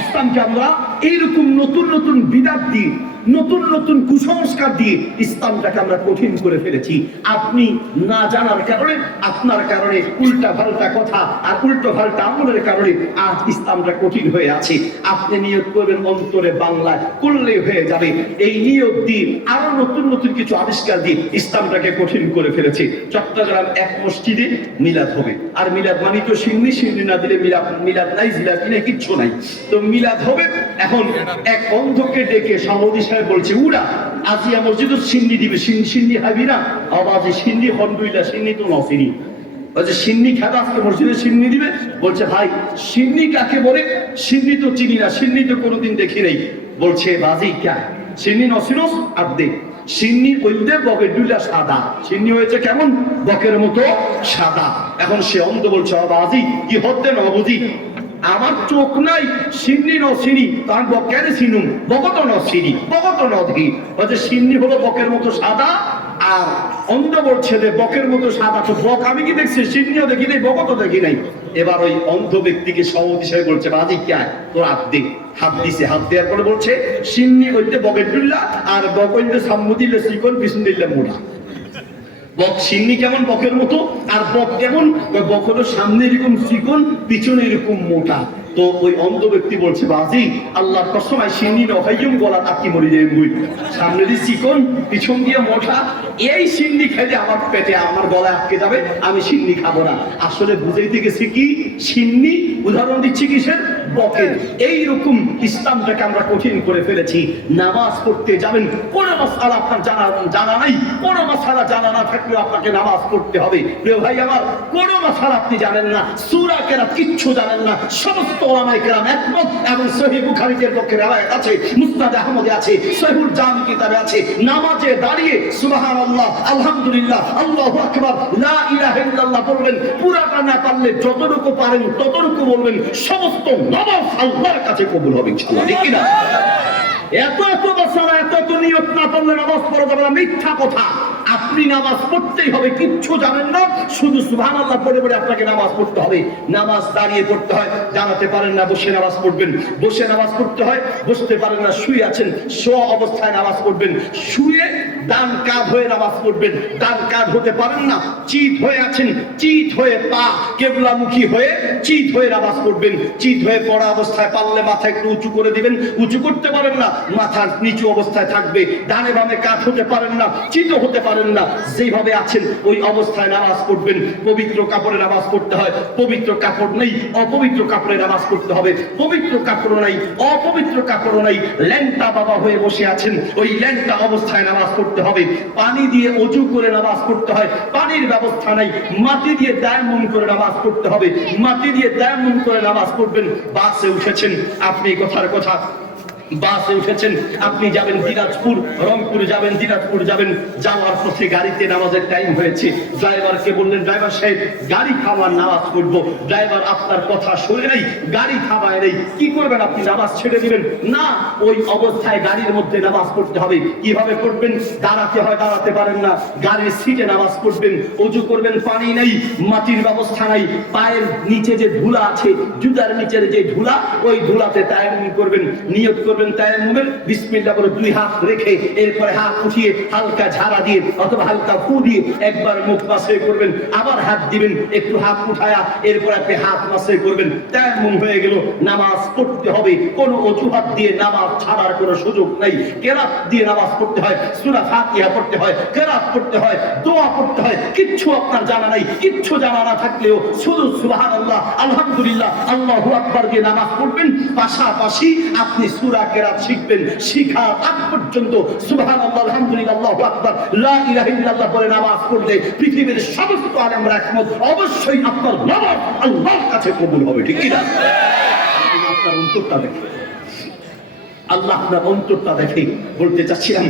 ইসলামকে আমরা এইরকম নতুন নতুন বিদাত দিয়ে, নতুন নতুন কুসংস্কার দিয়ে ইসলামটাকে আমরা কঠিন করে ফেলেছি। আপনি না জানার কারণে, আপনার কারণে উল্টা পাল্টা কথা আর উল্টো পাল্টা আমলের কারণে আজ ইসলামটা কঠিন হয়ে আছে। আপনি নিয়ত করবেন অন্তরে বাংলায় করলে হয়ে যাবে। এই নিয়ত দিয়ে আরো নতুন নতুন কিছু আবিষ্কার দিয়ে ইসলামটাকে কঠিন করে ফেলেছে। চট্টগ্রাম এক মসজিদে মিলাদ হবে, আর মিলাদ মানে তো সিন্নি, সিন্নি না দিলে মিলাদ নাই, জিলাপি নাই, কিচ্ছু নাই। তো মিলাদ হবে। এখন এক অন্ধকে ডেকে সভাপতি সাহেব বলছে, উড়া আজিয়া মসজিদ সিন্নি দিবে, সিন্নি খাবি না? আওয়াজে সিন্নি হন্ডুইলা, সিন্নি তো নসিনি। বলছে সিন্নি খাবে আজকে মসজিদে, সিন্নি দিবে? বলছে ভাই সিন্নি কাকে বলে? সিন্নি তো চিনি না, সিন্নি তো কোনোদিন দেখি নাই। বলছে বাজি কে সিন্নি নসিনস আর দে। সিন্নি বলতে বকের দুইটা সাদা, সিন্নি হয়েছে কেমন? বকের মতো সাদা। এখন সে অন্ধ বলছে বাজি কি হতে ন বুঝি, আমার চোখ নাই, সিন্নি নসিনি, তার বকের সিনুম, বকত নসিনি, বকত নদী। বলছে সিন্নি হলো বকের মতো সাদা, আর অন্ধ বলছে যে বকের মতো সাদা। তো বক আমি কি দেখছি? সিন্নিও দেখি নাই, বকত দেখি নাই। এবার ওই অন্ধ ব্যক্তিকে সভাপতি হিসেবে বলছে বাজি কে তোর হাত দে। হাত দিছে, হাত দেওয়ার পরে বলছে সিন্নি হইতে বকের ডুল্লা, আর বক হইতে সাম্মু দিলে চিকন, পিছন দিলে মোটা। বক সিন্নি কেমন? বকের মতো। আর বক কেমন? বক হলো সামনে এরকম চিকন, পিছনে এরকম মোটা। তো ওই অন্ধ ব্যক্তি বলছে বাজি আল্লাহর কসম সিন্নি নহাইম গলা তাকি মরি যায়, বই সামনে দিয়ে চিকন, পিছন দিয়ে মোটা, এই সিন্নি খেলে আমার পেটে, আমার গলায় আটকে যাবে, আমি সিন্নি খাবো না। আসলে বুঝাইতে গেছি কি, সিন্নি উদাহরণ দিচ্ছি কিসের? বকের এইরকম ইসলামটাকে আমরা কঠিন করে ফেলেছি। নামাজ পড়তে যাবেন, কোন মাসআলা আপনার জানা নাই, কোন মাসআলা জানা না থাকলে আপনাকে নামাজ পড়তে হবে। প্রিয় ভাই আমার, কোন মাসআলা আপনি জানেন না, সূরা কেরাত কিচ্ছু জানেন না, সমস্ত উলামায়ে কেরাম একমত, এবং সহিহ বুখারীতে পক্ষে রওয়ায়াত আছে, মুসনাদ আহমদে আছে, সহিহুল জামি কিতাবে আছে, নামাজে দাঁড়িয়ে সুবহানাল্লাহ, আলহামদুলিল্লাহ, আল্লাহু আকবার, লা ইলাহা ইল্লাল্লাহ বলবেন। পুরাটা না পারলে যতটুকু পারেন ততটুকু বলবেন। সমস্ত নামাজ আল্লাহর কাছে কবুল হবে ইনশাআল্লাহ, ঠিক কি না? এত মাসালা, এত নিয়ত না পড়লে নামাজ পড়া যাবে না, মিথ্যা কথা। আপনি নামাজ পড়তেই হবে, কিচ্ছু জানেন না, শুধু সুবহানাল্লাহ পড়ে পড়ে আপনাকে নামাজ পড়তে হবে। নামাজ দাঁড়িয়ে পড়তে হয়, দাঁড়াতে পারেন না বসে নামাজ পড়বেন। বসে নামাজ পড়তে হয়, বসতে পারেন না শুয়ে আছেন, শোয়া অবস্থায় নামাজ পড়বেন। শুয়ে ডান কাঁধ হয়ে নামাজ পড়বেন। ডান কাঁধ হতে পারেন না, চিত হয়ে আছেন, চিত হয়ে পা কেবলামুখী হয়ে চিত হয়ে নামাজ পড়বেন। চিত হয়ে পড়া অবস্থায় পারলে মাথা একটু উঁচু করে দিবেন। উঁচু করতে পারেন না, মাথা নিচু অবস্থায় থাকবে। ডানে বামে কাঁধ হতে পারেন না, চিত হতে পারেন না, যেভাবে আছেন ওই অবস্থায় নামাজ পড়বেন। পবিত্র কাপড়ে নামাজ পড়তে হয়, পবিত্র কাপড় নেই, অপবিত্র কাপড়ে নামাজ পড়তে হবে। পবিত্র কাপড় নাই, অপবিত্র কাপড় নাই, ল্যাংটা বাবা হয়ে বসে আছেন, ওই ল্যাংটা অবস্থায় নামাজ পড়তে হবে। পানি দিয়ে ওযু করে নামাজ পড়তে হয়, পানির ব্যবস্থা নাই, মাটি দিয়ে তায়াম্মুম করে নামাজ পড়তে হবে। মাটি দিয়ে তায়াম্মুম করে নামাজ পড়বেন। বাসে উঠেছেন, আপনি কথার কথা, বাসে উঠেছেন, আপনি যাবেন দিনাজপুর, রংপুর যাবেন, দিনাজপুর যাবেন, যাওয়ার পথে গাড়িতে নামাজের টাইম হয়েছে। ড্রাইভারকে বললেন, ড্রাইভার সাহেব গাড়ি থামান, নামাজ পড়বো। ড্রাইভার আপনার কথা শুনে নাই, গাড়ি থামায় নেই। কি করবেন আপনি? নামাজ ছেড়ে দিবেন না, ওই অবস্থায় গাড়ির মধ্যে নামাজ পড়তে হবে। কিভাবে পড়বেন? দাঁড়াতে হয়, দাঁড়াতে পারেন না, গাড়ির সিটে নামাজ পড়বেন। ওযু করবেন, পানি নেই, মাটির ব্যবস্থা নাই, পায়ের নিচে যে ধুলা আছে, জুতার নিচের যে ধুলা, ওই ধুলাতে তায়াম্মুম করবেন। নিয়ত করবেন তায়াম্মুমের, বিসমিল্লাহ বলে দুই হাত রেখে এরপরে হাত উঠিয়ে হালকা ঝাড়া দিয়ে অথবা হালকা ফু দিয়ে একবার মুখ মাসে করবেন, আবার হাত দিবেন, একটু হাত উঠায়া এরপর আপনি হাত মাসে করবেন। তায়াম্মুম হয়ে গেল। নামাজ পড়তে হবে, কোনো অজুহাত দিয়ে নামাজ ছাড়ার কোনো সুযোগ নাই। কেরাত দিয়ে নামাজ পড়তে হয়, সূরা ফাতিহা পড়তে হয়, কেরাত পড়তে হয়, দোয়া পড়তে হয়। কিচ্ছু আপনার জানা নাই, কিচ্ছু জানা না থাকলেও শুধু সুবহানাল্লাহ, আলহামদুলিল্লাহ, আল্লাহু আকবার দিয়ে নামাজ পড়বেন। পাশাপাশি আপনি সূরা কেরাত শিখবেন। শিখার আগ পর্যন্ত সুবহানাল্লাহ, আলহামদুলিল্লাহ, আল্লাহু আকবার, লা ইলাহা ইল্লাল্লাহ বলে নামাজ পড়লে পৃথিবীর সমস্ত আলেমরা একমত, অবশ্যই আপনার নামাজ আল্লাহর কাছে কবুল হবে, ঠিক কি না? আপনার অন্তরটা দেখে, আল্লাহ আপনার অন্তরটা দেখে। বলতে চাচ্ছিলাম,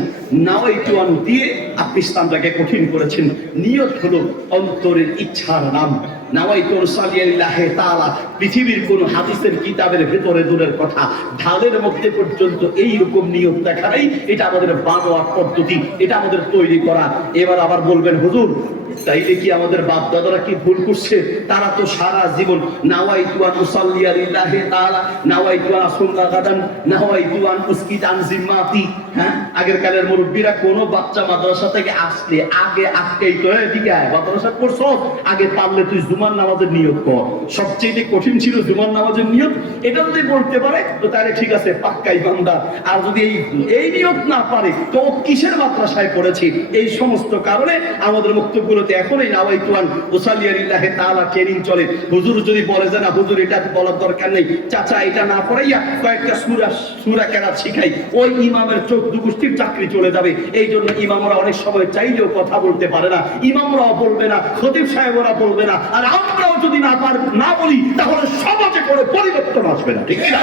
নাওয়াইতু আন দিয়ে আপনি ইসলামটাকে কঠিন করেছেন। নিয়ত হলো অন্তরের ইচ্ছার নাম। নাওয়াইতু সাল্লিল্লাহি তাআলা, পৃথিবীর কোন হাদিসের কিতাবের ভেতরে দূরের কথা, ঢালের মধ্যে পর্যন্ত এই রকম নিয়ত দেখা নাই। এটা আমাদের বানোয়াট পদ্ধতি, এটা আমাদের তৈরি করা। এবার আবার বলবেন, হুজুর তাইলে কি আমাদের বাপ দাদারা কি ভুল করছে? তারা তো সারা জীবন নাওয়াইতু আন উসাল্লিয়া লিল্লাহি তাআলা, নাওয়াইতু আন আসুল্লা গাদান, নাওয়াইতু আন উসকিত আন জিম্মাতি। হ্যাঁ, আগের কালের মুরব্বীরা কোন বাচ্চা মাদ্রাসা থেকে আসলে আগে আটকেই তো, এদিকে আয়, মাদ্রাসা পড়ছো, আগে পারলে তুই জুমার নামাজের নিয়ত কর। সবচেয়ে কঠিন ছিল জুমার নামাজের নিয়ত। এটা যদি বলতে পারে তো তাহলে ঠিক আছে, পাক্কা ইমানদার। আর যদি এই নিয়ত না পারে তো কিসের মাদ্রাসায় পড়েছে? এই সমস্ত কারণে আমাদের বক্তব্যগুলোতে এখন এই নাওয়াইতু আন উসাল্লিয়া লিল্লাহি তাআলা ট্রেনিং চলে। হুজুর যদি বলে যে না হুজুর এটা বলার দরকার নেই, চাচা এটা না পড়াইয়া কয়েকটা সূরা কেরাত শিখাই, ওই ইমামের চোখ দুগুষ্টির চাকরি চলে যাবে। এই জন্য ইমামরা অনেক সময় চাইলেও কথা বলতে পারে না, ইমামরাও বলবে না, খতিব সাহেবরা বলবে না, আর আমরাও যদি না বলি তাহলে সমাজে কোনো পরিবর্তন আসবে না, ঠিক না?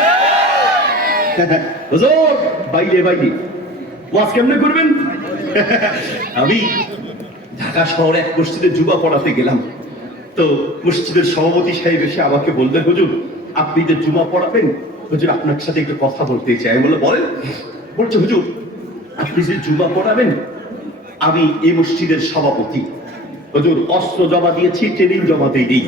হুজুর বাইরে বাইরে ওয়াজ কেমনে করবেন? আমি ঢাকা শহরে এক মসজিদে জুমা পড়াতে গেলাম। তো মসজিদের সভাপতি সাহেব এসে আমাকে বললেন, হুজুর আপনি যে জুমা পড়াবেন, হুজুর আপনার সাথে একটু কথা বলতে চাই। বলে বলেন। বলছে, হুজুর আপনি যে জুমা পড়াবেন, আমি এই মসজিদের সভাপতি, হুজুর অস্ত্র জমা দিয়েছি, ট্রেনিং জমা দিই।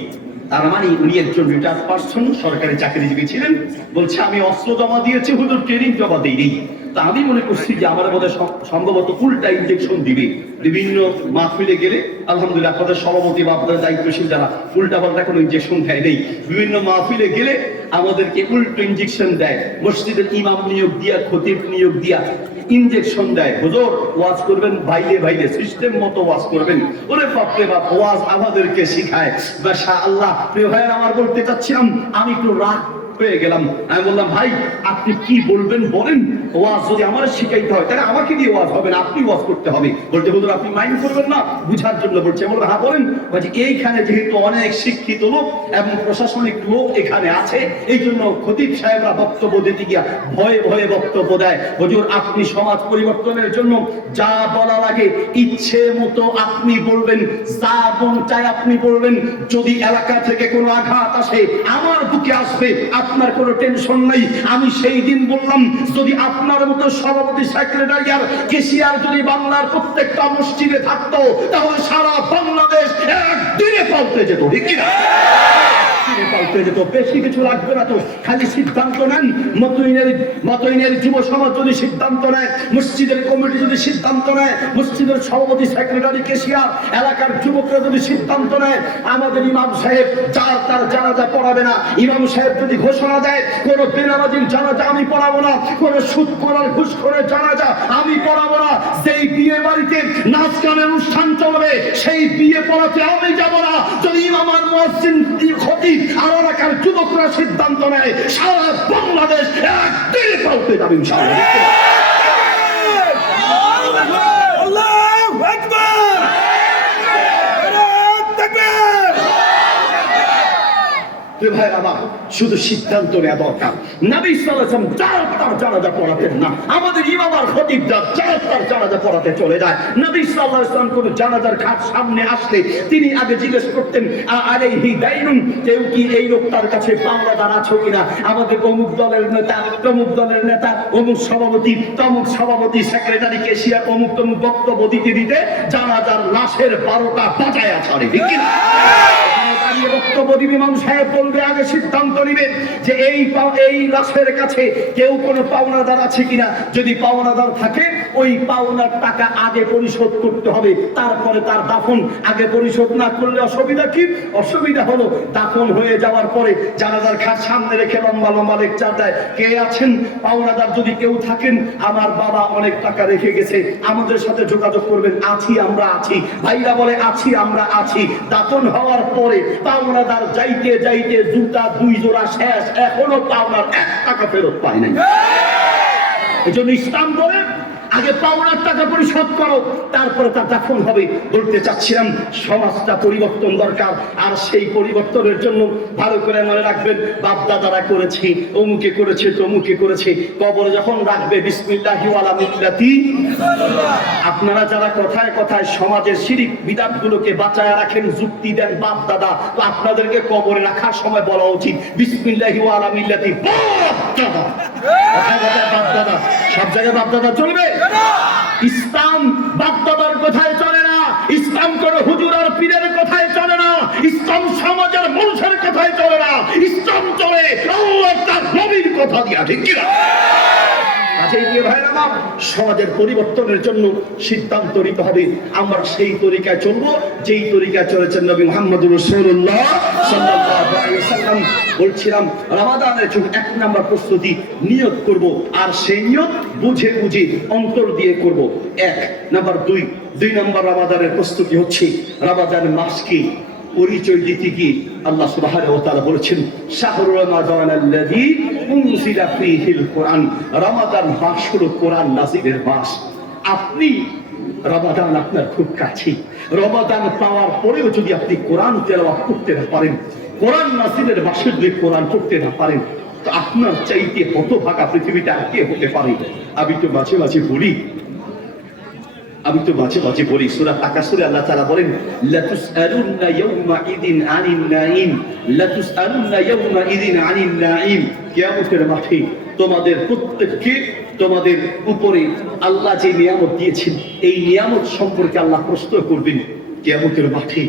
তার মানে উনি একজন রিটায়ার্ড পার্সন, সরকারি চাকরিজীবী ছিলেন। বলছে আমি অস্ত্র জমা দিয়েছি, হুজুর ট্রেনিং জমা দিই। তা আমি মনে করছি যে আমার মধ্যে সম্ভবত উল্টা ইনজেকশন দিবে। বিভিন্ন মাহফিলে গেলে আলহামদুলিল্লাহ আপনাদের সভাপতি বা আপনাদের দায়িত্বশীল যারা উল্টা পাল্টা কোনো ইনজেকশন দেয় নেই। বিভিন্ন মাহফিলে গেলে আমাদেরকে উল্টো ইনজেকশন দেয়, মসজিদের ইমাম নিয়োগ দিয়া, খতিব নিয়োগ দিয়া ইনজেকশন দেয়। হুজুর ওয়াজ করবেন বাইরে বাইরে, সিস্টেম মতো ওয়াজ করবেন। ওরে বাপরে বাপ, ওয়াজ আমাদেরকে শিখায়। মাশাআল্লাহ। প্রিয় ভাইয়েরা আমার, বলতে চাচ্ছিলাম আমি একটু রাগ হয়ে গেলাম। আমি বললাম, ভাই আপনি কি বলবেন বলেন, ওয়াজ যদি আমার শিখাইতে হয় তাহলে আমাকে দিয়ে ওয়াজ হবে না, আপনি ওয়াজ করতে হবে। বলতে হুজুর আপনি মাইন্ড করবেন না, বুঝার জন্য বলছে। বলবো হ্যাঁ বলেন। বলছে এইখানে যেহেতু অনেক শিক্ষিত লোক এবং প্রশাসনিক লোক এখানে আছে, এই জন্য খতিব সাহেবরা বক্তব্য দিতে গিয়া ভয়ে ভয়ে বক্তব্য দেয়। হুজুর আপনি সমাজ পরিবর্তনের জন্য যা বলা লাগে ইচ্ছে মতো আপনি বলবেন, যা মন চায় আপনি বলবেন। যদি এলাকা থেকে কোনো আঘাত আসে আমার বুকে আসবে, আপনার কোনো টেনশন নাই। আমি সেই দিন বললাম, যদি আপনার মতো সভাপতি, সেক্রেটারি আর কেশিয়ার যদি বাংলার প্রত্যেকটা মসজিদে থাকতো তাহলে সারা বাংলাদেশ একদিনে পাল্টে যেত, ঠিক কিনা? পাল্টে যেত, বেশি কিছু লাগবে না তো, খালি সিদ্ধান্ত নেন। মতইনের যুব সমাজ যদি সিদ্ধান্ত নেয়, মসজিদের কমিটি যদি সিদ্ধান্ত নেয়, মসজিদের সভাপতি, সেক্রেটারি, কেশিয়ার, এলাকার যুবকরা যদি সিদ্ধান্ত নেয়, আমাদের ইমাম সাহেব যার তার জানাজা পড়াবে না। ইমাম সাহেব যদি ঘোষণা দেয় কোন বেনামাজির জানাজা আমি পড়াবো না, কোন সুদখোর ঘুষখোরের জানাজা আমি পড়াবো না, সেই বিয়ে বাড়িতে নাচ গানের অনুষ্ঠান চলবে সেই বিয়ে পড়াতে আমি যাব না। যদি ইমাম আর মুয়াজ্জিন খতিব আর এলাকার যুবকরা সিদ্ধান্ত নেয়, সারা বাংলাদেশ একদিনে পাল্টে যাবে ইনশাআল্লাহ। ভাই বাবা, শুধু সিদ্ধান্ত নেওয়া দরকার। নবী সাল্লাল্লাহু আলাইহি ওয়াসাল্লাম যার তার জানাজা পড়াতেন না, আমাদের ইমাম আর খতিবরা যার তার জানাজা পড়াতে চলে যায়। নবী সাল্লাল্লাহু আলাইহি ওয়াসাল্লাম কোন জানাজার খাট সামনে আসলে তিনি আগে জিজ্ঞেস করতেন, আলাইহি দাইনুন, কেউ কি এই লোকটার কাছে পাওনাদার আছে কিনা? আমাদের অমুক দলের নেতা, তমুক দলের নেতা, অমুক সভাপতি, তমুক সভাপতি, সেক্রেটারি, কেশিয়ার অমুক তমুক বক্তব্য দিতে দিতে জানাজার লাশের 12টা বাজায় ছাড়ে, ঠিক কিনা? বক্তব্য দিবে, ইমাম সাহেব বলবে, আগে সিদ্ধান্ত নিবে যে এই লাশের কাছে কেউ কোনো পাওনাদার আছে কিনা। যদি পাওনাদার থাকে ওই পাওনার টাকা আগে পরিশোধ করতে হবে, তারপরে তার দাফন। আগে পরিশোধ না করলে অসুবিধা কি? অসুবিধা হলো দাফন হয়ে যাওয়ার পরে জানাজার খাট সামনে রেখে লম্বা লম্বা লেকচার দেয়, কে আছেন পাওনাদার? যদি কেউ থাকেন, আমার বাবা অনেক টাকা রেখে গেছে, আমাদের সাথে যোগাযোগ করবেন। আছি, আমরা আছি। ভাইরা বলে আছি, আমরা আছি। দাফন হওয়ার পরে পাওনাদার যাইতে যাইতে জুতা 2 জোড়া শেষ, এখনো পাওনার 1 টাকা ফেরত পায় নাই। এই জন্য ইসলাম বলে আগে পাওনার টাকা পরিশোধ করো, তারপরে তার দাফন হবে। বলতে চাচ্ছিলাম সমাজটা পরিবর্তন দরকার, আর সেই পরিবর্তনের জন্য ভালো করে মনে রাখবেন, বাপ দাদারা করেছে, অমুকে করেছে, তমুকে করেছে। কবরে যখন রাখবে বিসমিল্লাহি ওয়ালা মিল্লাতি। আপনারা যারা কথায় কথায় সমাজের শিরিক বিদআত গুলোকে বাঁচায় রাখেন, যুক্তি দেন বাপ দাদা, তো আপনাদেরকে কবরে রাখার সময় বলা উচিত বিসমিল্লাহি ওয়ালা মিল্লাতি বাপ দাদা। বাপ দাদা সব জায়গায় বাপ দাদা চলবে? ইসলাম বাপ দাদার কথায় চলে না, ইসলাম কোন হুজুর আর পীরের কথায় চলে না, ইসলাম সমাজের মানুষের কথায় চলে না, ইসলাম চলে আল্লাহ তার নবীর কথা দিয়া, ঠিক কি না? সমাজের পরিবর্তনের জন্য সিদ্ধান্ত নিতে হবে। আমরা সেই তরিকায় চলবো যেই তরিকায় চলেছেন নবী মুহাম্মদুর রাসূলুল্লাহ সাল্লাল্লাহু আলাইহি ওয়াসাল্লাম। বলছিলাম রমাদানের জন্য 1 নাম্বার প্রস্তুতি নিয়ত করব, আর সেই নিয়ত বুঝে বুঝে অন্তর দিয়ে করব। 1 নাম্বার। 2 নাম্বার রমাদানের প্রস্তুতি হচ্ছে রমাদান মাসকে পরিচয় দিতে গিয়ে আল্লাহ সুবহানাহু ওয়া তাআলা বলেছেন শাহরুর রমাদানাল্লাযী উনজিলা ফীহিল কুরআন। রমাদান মাস হলো কোরআন নাযিলের মাস। আপনি রমাদান আপনার খুব কাছে, রমাদান পাওয়ার পরেও যদি আপনি কোরআন তেলাওয়াত করতে না পারেন, কোরআন নাযিলের মাসে যদি কোরআন পড়তে না পারেন, তো আপনার চাইতে হতভাগা পৃথিবীতে আর কে হতে পারে? আমি তো মাঝে মাঝে বলি সূরা তাকাসুরে আল্লাহ তাআলা বলেন লাতুসআলুন্না ইয়াওমা ইদিন আনিন নাঈম, লাতুসআলুন্না ইয়াওমা ইদিন আনিন নাঈম। কিয়ামতের মাঠে তোমাদের প্রত্যেককে তোমাদের উপরে আল্লাহ যে নিয়ামত দিয়েছেন এই নিয়ামত সম্পর্কে আল্লাহ প্রশ্ন করবেন। কিয়ামতের মাঠে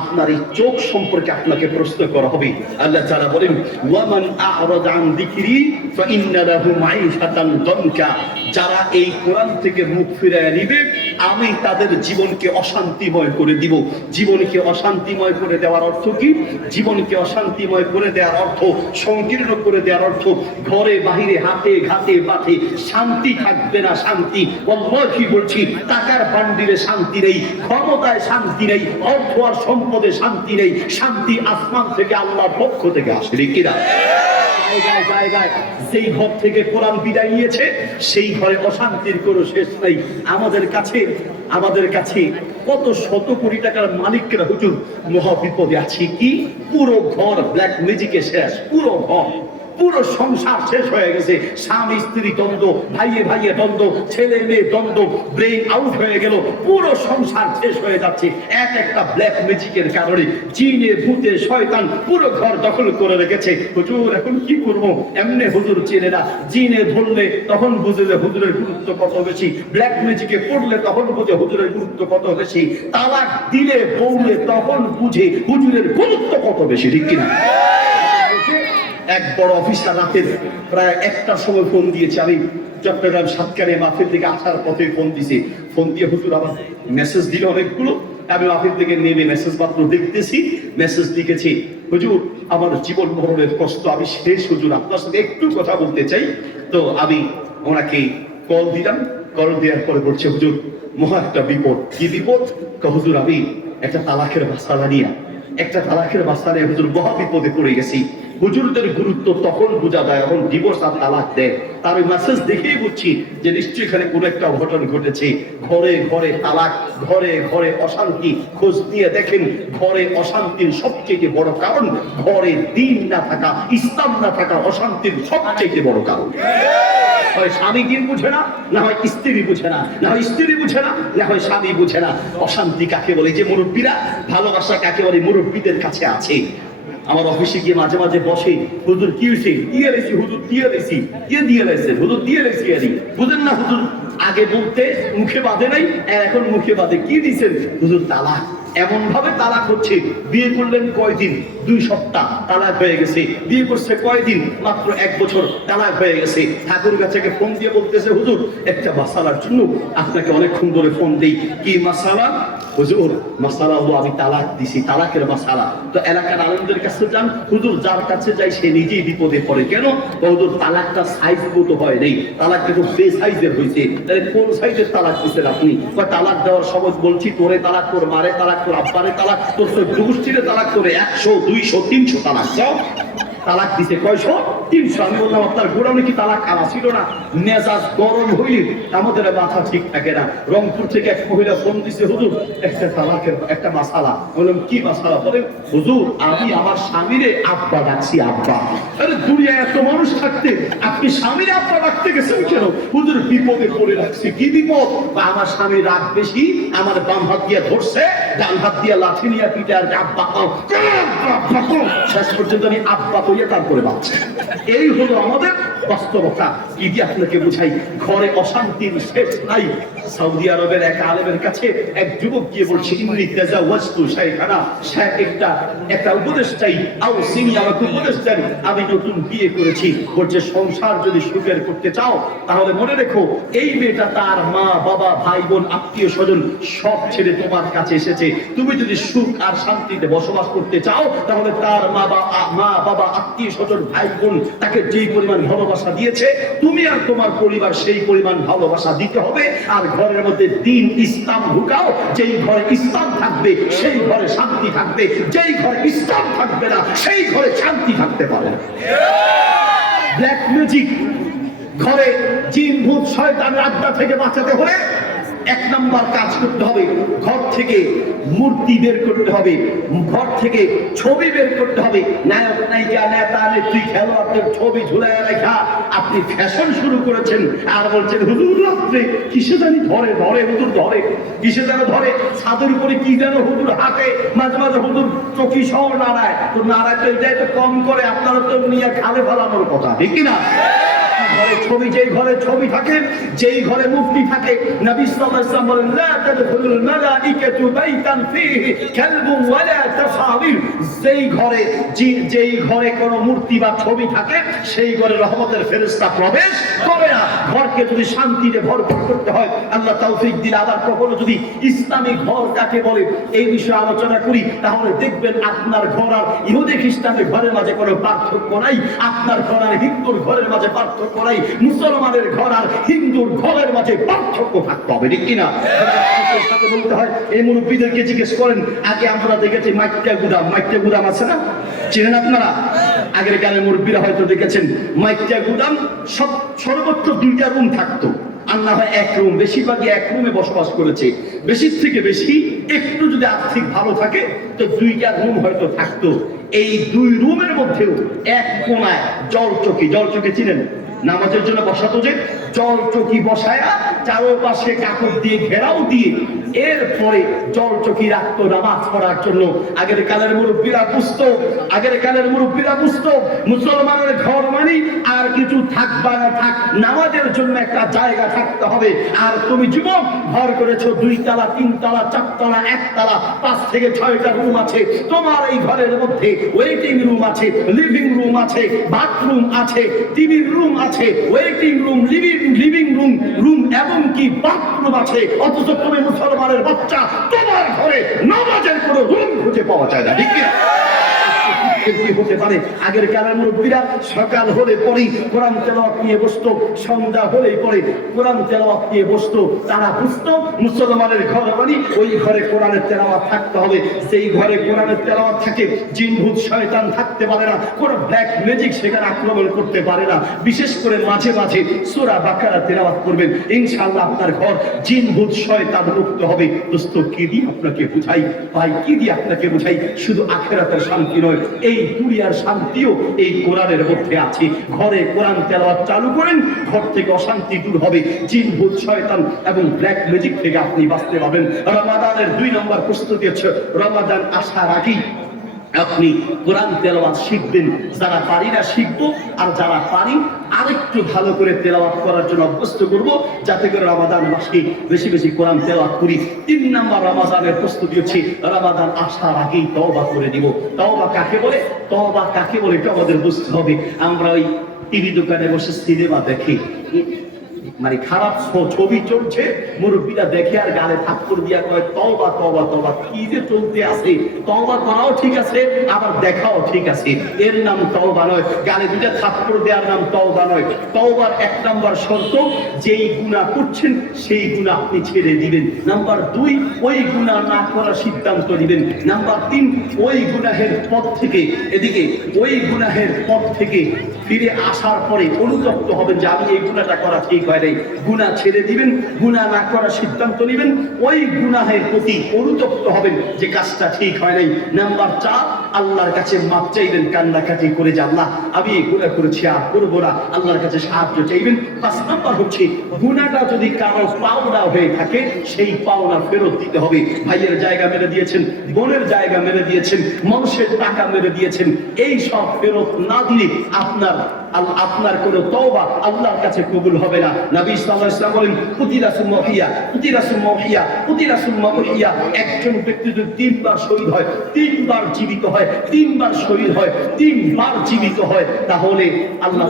আপনার এই চোখ সম্পর্কে আপনাকে প্রশ্ন করা হবে। আল্লাহ তাআলা বলেন ওয়ামান আ'রাদা আন যিকরি ফাইন্না লাহু মাঈশাতান দানকা। যারা এই কোরআন থেকে মুখ ফিরিয়ে নেবে আমি তাদের জীবনকে অশান্তিময় করে দিব। জীবনকে অশান্তিময় করে দেওয়ার অর্থ কি? জীবনকে অশান্তিময় করে দেওয়ার অর্থ, সংকীর্ণ করে দেওয়ার অর্থ, ঘরে বাহিরে হাতে ঘাতে পাতে শান্তি থাকবে না। শান্তি ওয়াল্লাহি বলছি, টাকার বান্ডিলে শান্তি নেই, ক্ষমতায় শান্তি নেই, অর্থ আর সম্পদে শান্তি নেই। শান্তি আসমান থেকে আল্লাহর পক্ষ থেকে আসে, ঠিক কি না? জায়গায় জায়গায় যেই ঘর থেকে কোরআন বিদায় নিয়েছে সেই ঘরে অশান্তির কোনো শেষ নাই। আমাদের কাছে কত শত কোটি টাকার মালিকরা হুজুর মহা বিপদে আছে। কি পুরো ঘর ব্ল্যাক ম্যাজিকে শেষ, পুরো সংসার শেষ হয়ে গেছে। স্বামী স্ত্রী দ্বন্দ্ব, ভাইয়ে ভাইয়ে দ্বন্দ্ব, ছেলে মেয়ে দ্বন্দ্ব, ব্রেইন আউট হয়ে গেল, পুরো সংসার শেষ হয়ে যাচ্ছে একটা ব্ল্যাক ম্যাজিকের কারণে। জিনে ভূতে শয়তান পুরো ঘর দখল করে রেখেছে। হুজুর এখন কি করব? এমনি হুজুর চেনে না। জিনে ধরলে তখন বুঝে যে হুজুরের গুরুত্ব কত বেশি, ব্ল্যাক ম্যাজিকে পড়লে তখন বুঝে হুজুরের গুরুত্ব কত বেশি, তালাক দিলে বউলে তখন বুঝে হুজুরের গুরুত্ব কত বেশি, ঠিক কিনা? এক বড় অফিসার রাতের প্রায় 1টার সময় ফোন দিয়েছে। আমি চট্টগ্রাম সাতকারে মাহফিল থেকে আসার পথে ফোন দিয়ে হুজুর আবার মেসেজ দিল অনেকগুলো। আমি মাহফিল থেকে নেমে মেসেজ মাত্র দেখতেছি, মেসেজ লিখেছি, হুজুর আমার জীবন মরণের কষ্ট আমি শেষ, হুজুর আপনার সাথে একটু কথা বলতে চাই। তো আমি ওনাকে কল দিলাম, কল দেওয়ার পরে বলছে, হুজুর মহা একটা বিপদ। কি বিপদ? হুজুর আমি একটা তালাকের মাসালা নিয়ে হুজুর মহা বিপদে পড়ে গেছি। হুজুরদের গুরুত্ব তখন বোঝা যায় এখন ডিভোর্স আর তালাক দেয়। তার ওই মেসেজ দেখেই বুঝছি যে নিশ্চয়ই এখানে কোনো একটা অঘটন ঘটেছে। ঘরে ঘরে তালাক, ঘরে ঘরে অশান্তি। খোঁজ নিয়ে দেখেন ঘরে অশান্তির সবচেয়ে বড় কারণ ঘরে দ্বীন না থাকা, ইসলাম না থাকা অশান্তির সবচেয়ে বড় কারণ। হয় স্বামী দিন বুঝে না, না হয় স্ত্রী বুঝে না, না হয় স্ত্রী বুঝে না, না হয় স্বামী বুঝে না। অশান্তি কাকে বলে? যে মুরব্বীরা, ভালোবাসা কাকে বলে? মুরব্বীদের কাছে আছে। আমার অফিসে গিয়ে মাঝে মাঝে বসে, হুজুর কি হয়েছে? দিয়ে লেছি হুজুর, দিয়ে লেছি। কে দিয়ে লেছে? হুজুর দিয়ে লেছি। আরে বুঝেন না হুজুর, আগে বলতে মুখে বাঁধে নাই, এখন মুখে বাঁধে। কি দিছেন? হুজুর তালাক। এমন ভাবে তালাক হচ্ছে, বিয়ে করলেন কয়দিন? 2 সপ্তাহ, তালাক হয়ে গেছে। বিয়ে করছে কয়দিন? মাত্র 1 বছর, তালাক হয়ে গেছে। ঠাকুর কাছে ফোন দিয়ে বলতেছে, হুজুর একটা মাসালার জন্য আপনাকে অনেকক্ষণ ধরে ফোন দেই। কি মাসালা? হুজুর মাসালা হলো আমি তালাক দিছি, তালাকের মাসালা। তো এলাকার আলেমদের কাছে যান, হুজুর যার কাছে যাই সে নিজেই বিপদে পড়ে। কেন? হুজুর তালাকটা সাইজ মতো হয় নাই, তালাক কিন্তু বে সাইজের হয়েছে। তাহলে কোন সাইজের তালাক দিচ্ছেন আপনি? তালাক দেওয়ার সময় বলছি, তোরে তালাক, তোর মারে তালাক, তোর আব্বারে তালাক, তোর গোষ্ঠীরে তালাক করে 100, 200, 300 তালাক যাও। তালাক দিছে কয়শো? 300। আমি বললাম আপনার গোড়াউনে কি তালাক আনা ছিল না? মেজাজ গরম হইলে আমাদের মাথা ঠিক থাকে না। রংপুর থেকে এক মহিলা ফোন দিছে, হুজুর একটা তালাকের একটা মাসালা। বললাম কি মাসালা? বলেন, হুজুর আমি আমার স্বামীরে আব্বা ডাকছি, আব্বা। আরে দুনিয়ায় এত মানুষ থাকতে আপনি স্বামীরে আব্বা ডাকতে গেছেন কেন? হুজুর বিপদে পড়ে রাখছি। কি বিপদ? আমার স্বামী রাগ বেশি, আমার বাম হাত দিয়ে ধরছে, ডান হাত দিয়ে লাঠি নিয়ে পিঠে, আর আব্বা শেষ পর্যন্ত আমি আব্বা কইয়া তারপরে বাচ্চা। এই হলো আমাদের বাস্তবতা। কি দিয়ে আপনাকে বুঝাই? ঘরে অশান্তির শেষ নাই। সৌদি আরবের এক আলেমের কাছে এক যুবক গিয়ে বলছে, ইন্নি তাজাওয়াজতু শাইখানা, শাইখ একটা উপদেশ চাই, আও সিনি আমাকে উপদেশ দেন, আমি নতুন বিয়ে করেছি। বলছে সংসার যদি সুখের করতে চাও তাহলে মনে রেখো এই মেয়েটা তার মা বাবা ভাই বোন আত্মীয় স্বজন সব ছেড়ে তোমার কাছে এসেছে। তুমি যদি সুখ আর শান্তিতে বসবাস করতে চাও তাহলে তার মা বাবা আত্মীয় স্বজন ভাই বোন তাকে যেই পরিমাণ ভালোবাসা দিয়েছে তুমি আর তোমার পরিবার সেই পরিমাণ ভালোবাসা দিতে হবে। আর ঘরের মধ্যে দ্বীন ইসলাম ঢুকাও। যেই ঘরে ইসলাম থাকবে সেই ঘরে শান্তি থাকবে, যেই ঘরে ইসলাম থাকবে না সেই ঘরে শান্তি থাকতে পারে না। ব্ল্যাক ম্যাজিক, ঘরে জিন ভূত শয়তানের আড্ডা থেকে বাঁচাতে হলে 1 নাম্বার কাজ করতে হবে, ঘর থেকে মূর্তি বের করতে হবে, ঘর থেকে ছবি বের করতে হবে। নায়ক নায়িকা নেতা নেত্রী খেলোয়াড়দের ছবি ঝুলাইয়া রেখা আপনি ফ্যাশন শুরু করেছেন। আর বলছেন হুজুর রাত্রে কিসে জানি ধরে হুজুর ধরে, কিসে যেন ধরে, ছাদের উপরে কি যেন হুজুর হাঁটে, মাঝে মাঝে হুজুর চকি সহ নাড়ায়। তো নাড়ায় তো এটাই তো কম করে, আপনারা তো নিয়ে খালে ফেলানোর কথা, ঠিক কিনা? ঘরে ছবি, যেই ঘরে ছবি থাকে, যেই ঘরে মূর্তি থাকে, নবী সাল্লাল্লাহু আলাইহি ওয়াসাল্লাম বলেন, লা তাদখুলুল মালাইকাতু বাইতান ফীহি কালবুন ওয়ালা তাসাবির। যেই ঘরে কোনো মূর্তি বা ছবি থাকে সেই ঘরে রহমতের ফেরেশতা প্রবেশ করে না। ঘরকে যদি শান্তিতে ভরপুর করতে হয়, আল্লাহ তৌফিক দিলে আবার কখনো যদি ইসলামী ঘর কাকে বলে এই বিষয়ে আলোচনা করি তাহলে দেখবেন আপনার ঘর আর ইহুদি খ্রিস্টানের ঘরের মাঝে কোনো পার্থক্য নাই, আপনার ঘর আর হিন্দুর ঘরের মাঝে পার্থক্য নাই, মুসলমানের ঘর আর হিন্দুর ঘরের মাঝে পার্থক্য থাকতে হবে, ঠিক কিনা? বলতে হয় এই মুরব্বীদেরকে জিজ্ঞেস করেন, আগে আমরা দেখেছি মাইট্টা গুদাম আছে না, চিনেন আপনারা? আগের কালের মুরব্বীরা হয়তো দেখেছেন মাইকটা গুদাম সর্বোচ্চ 2টা রুম থাকতো, আর না হয় 1 রুম, বেশিরভাগই 1 রুমে বসবাস করেছে। বেশির থেকে বেশি একটু যদি আর্থিক ভালো থাকে তো 2টা রুম হয়তো থাকতো। এই 2 রুমের মধ্যেও এক কোণায় জলচকি চিনেন, নামাজের জন্য বসাতো যে জলচকি বসায়া চারপাশে কাপড় দিয়ে ঘেরাও দিয়ে এরপরে জলচকি রাখতো নামাজ পড়ার জন্য। আগের কালের মুরব্বীরা বুঝতো মুসলমানের ঘর মানে আর কিছু থাকবা না থাক, নামাজের জন্য একটা জায়গা থাকতে হবে। আর তুমি যুবক ঘর করেছো 2 তলা 3 তলা 4 তলা 1 তলা 5 থেকে 6টা রুম আছে, তোমার এই ঘরের মধ্যে ওয়েটিং রুম আছে, লিভিং রুম আছে, বাথরুম আছে, টিভি রুম আছে, ওয়েটিং রুম, লিভিং রুম এবং কি বাথরুম আছে, অথচ তুমি মুসলমানের বাচ্চা তোমার ঘরে নামাজের কোনো রুম খুঁজে পাওয়া যায় না। ঠিক না? কি হতে পারে? আগের কালের মুরব্বীরা সকাল হলে পরে কোরআন তেলাওয়াত নিয়ে বসতো, সন্ধ্যা হলে পরে কোরআন তেলাওয়াত নিয়ে বসতো। তারা বুঝতো মুসলমানের ঘর মানে ওই ঘরে কোরআনের তেলাওয়াত থাকতে হবে। সেই ঘরে কোরআনের তেলাওয়াত থাকে, জিন ভূত শয়তান থাকতে পারে না, কোন ব্ল্যাক ম্যাজিক সেখানে আক্রমণ করতে পারে না। বিশেষ করে মাঝে মাঝে সূরা বাকারা তেলাওয়াত করবেন, ইনশাআল্লাহ আপনার ঘর জিন ভূত শয়তান মুক্ত হবে। দোস্ত কি দিয়ে আপনাকে বুঝাই, ভাই কি দিয়ে আপনাকে বুঝাই, শুধু আখিরাতের শান্তি নয়, এই দুনিয়ার শান্তিও এই কোরআনের মধ্যে আছে। ঘরে কোরআন তেলাওয়াত চালু করেন, ঘর থেকে অশান্তি দূর হবে, জিন ভূত শয়তান এবং ব্ল্যাক ম্যাজিক থেকে আপনি বাঁচতে পারবেন। রমাদানের 2 নম্বর প্রস্তুতি হচ্ছে রমাদান আসার আগেই আপনি কোরআন তেলাওয়াত শিখবেন। যারা পারি না শিখবো, আর যারা পারি আরেকটু ভালো করে তেলাওয়াত করার জন্য অভ্যস্ত করব, যাতে করে রমাদান মাসে বেশি বেশি কোরআন তেলাওয়াত করি। 3 নম্বর রমাদানের প্রস্তুতি হচ্ছে রমাদান আসার আগেই তওবা করে দিব। তওবা কাকে বলে এটা আমাদের বুঝতে হবে। আমরা ওই টিভি দোকানে বসে সিনেমা দেখি, মানে খারাপ ছবি চলছে, মুরব্বীরা দেখে আর গালে থাপ্পড় দিয়া কয় তওবা তওবা তওবা। কি যে চলতে আছে, তওবা করাও ঠিক আছে আবার দেখাও ঠিক আছে, এর নাম তওবা নয়। গালে 2টা থাপ্পড় দেওয়ার নাম তওবা নয়। তওবার 1 নম্বর শর্ত, যেই গুনাহ করছেন সেই গুনাহ আপনি ছেড়ে দিবেন। নাম্বার 2, ওই গুনাহ না করার সিদ্ধান্ত নেবেন। নাম্বার 3, ওই গুনাহের পথ থেকে ফিরে আসার পরে অনুতপ্ত হবেন যে আমি এই গুনাহটা করা ঠিক হয় নাই, গুনাহ ছেড়ে দিবেন, গুনাহ না করার সিদ্ধান্ত নেবেন, ওই গুনাহের প্রতি অনুতপ্ত হবেন যে কাজটা ঠিক হয় নাই। নাম্বার 4, আল্লাহর কাছে মাপ চাইবেন, কান্নাকাটি করে যে আল্লাহ আমি এই গুনাহ করেছি আর করব না, আল্লাহর কাছে সাহায্য চাইবেন। 5 নম্বর হচ্ছে গুনাহটা যদি কারো পাওনা হয়ে থাকে সেই পাওনা ফেরত দিতে হবে। ভাইয়ের জায়গা মেরে দিয়েছেন, বোনের জায়গা মেরে দিয়েছেন, মানুষের টাকা মেরে দিয়েছেন, এই সব ফেরত না দিলে আপনার কোনো তওবা আল্লাহর কাছে কবুল হবে না। নবী সাল্লাল্লাহু আলাইহি ওয়াসাল্লাম বলেন কুতিলা সুম্মা উহিয়া, একজন ব্যক্তি যদি 3 বার শহীদ হয়, 3 বার জীবিত হয়, 3 বার শহীদ হয়, 3 বার জীবিত হয়, তাহলে আল্লাহ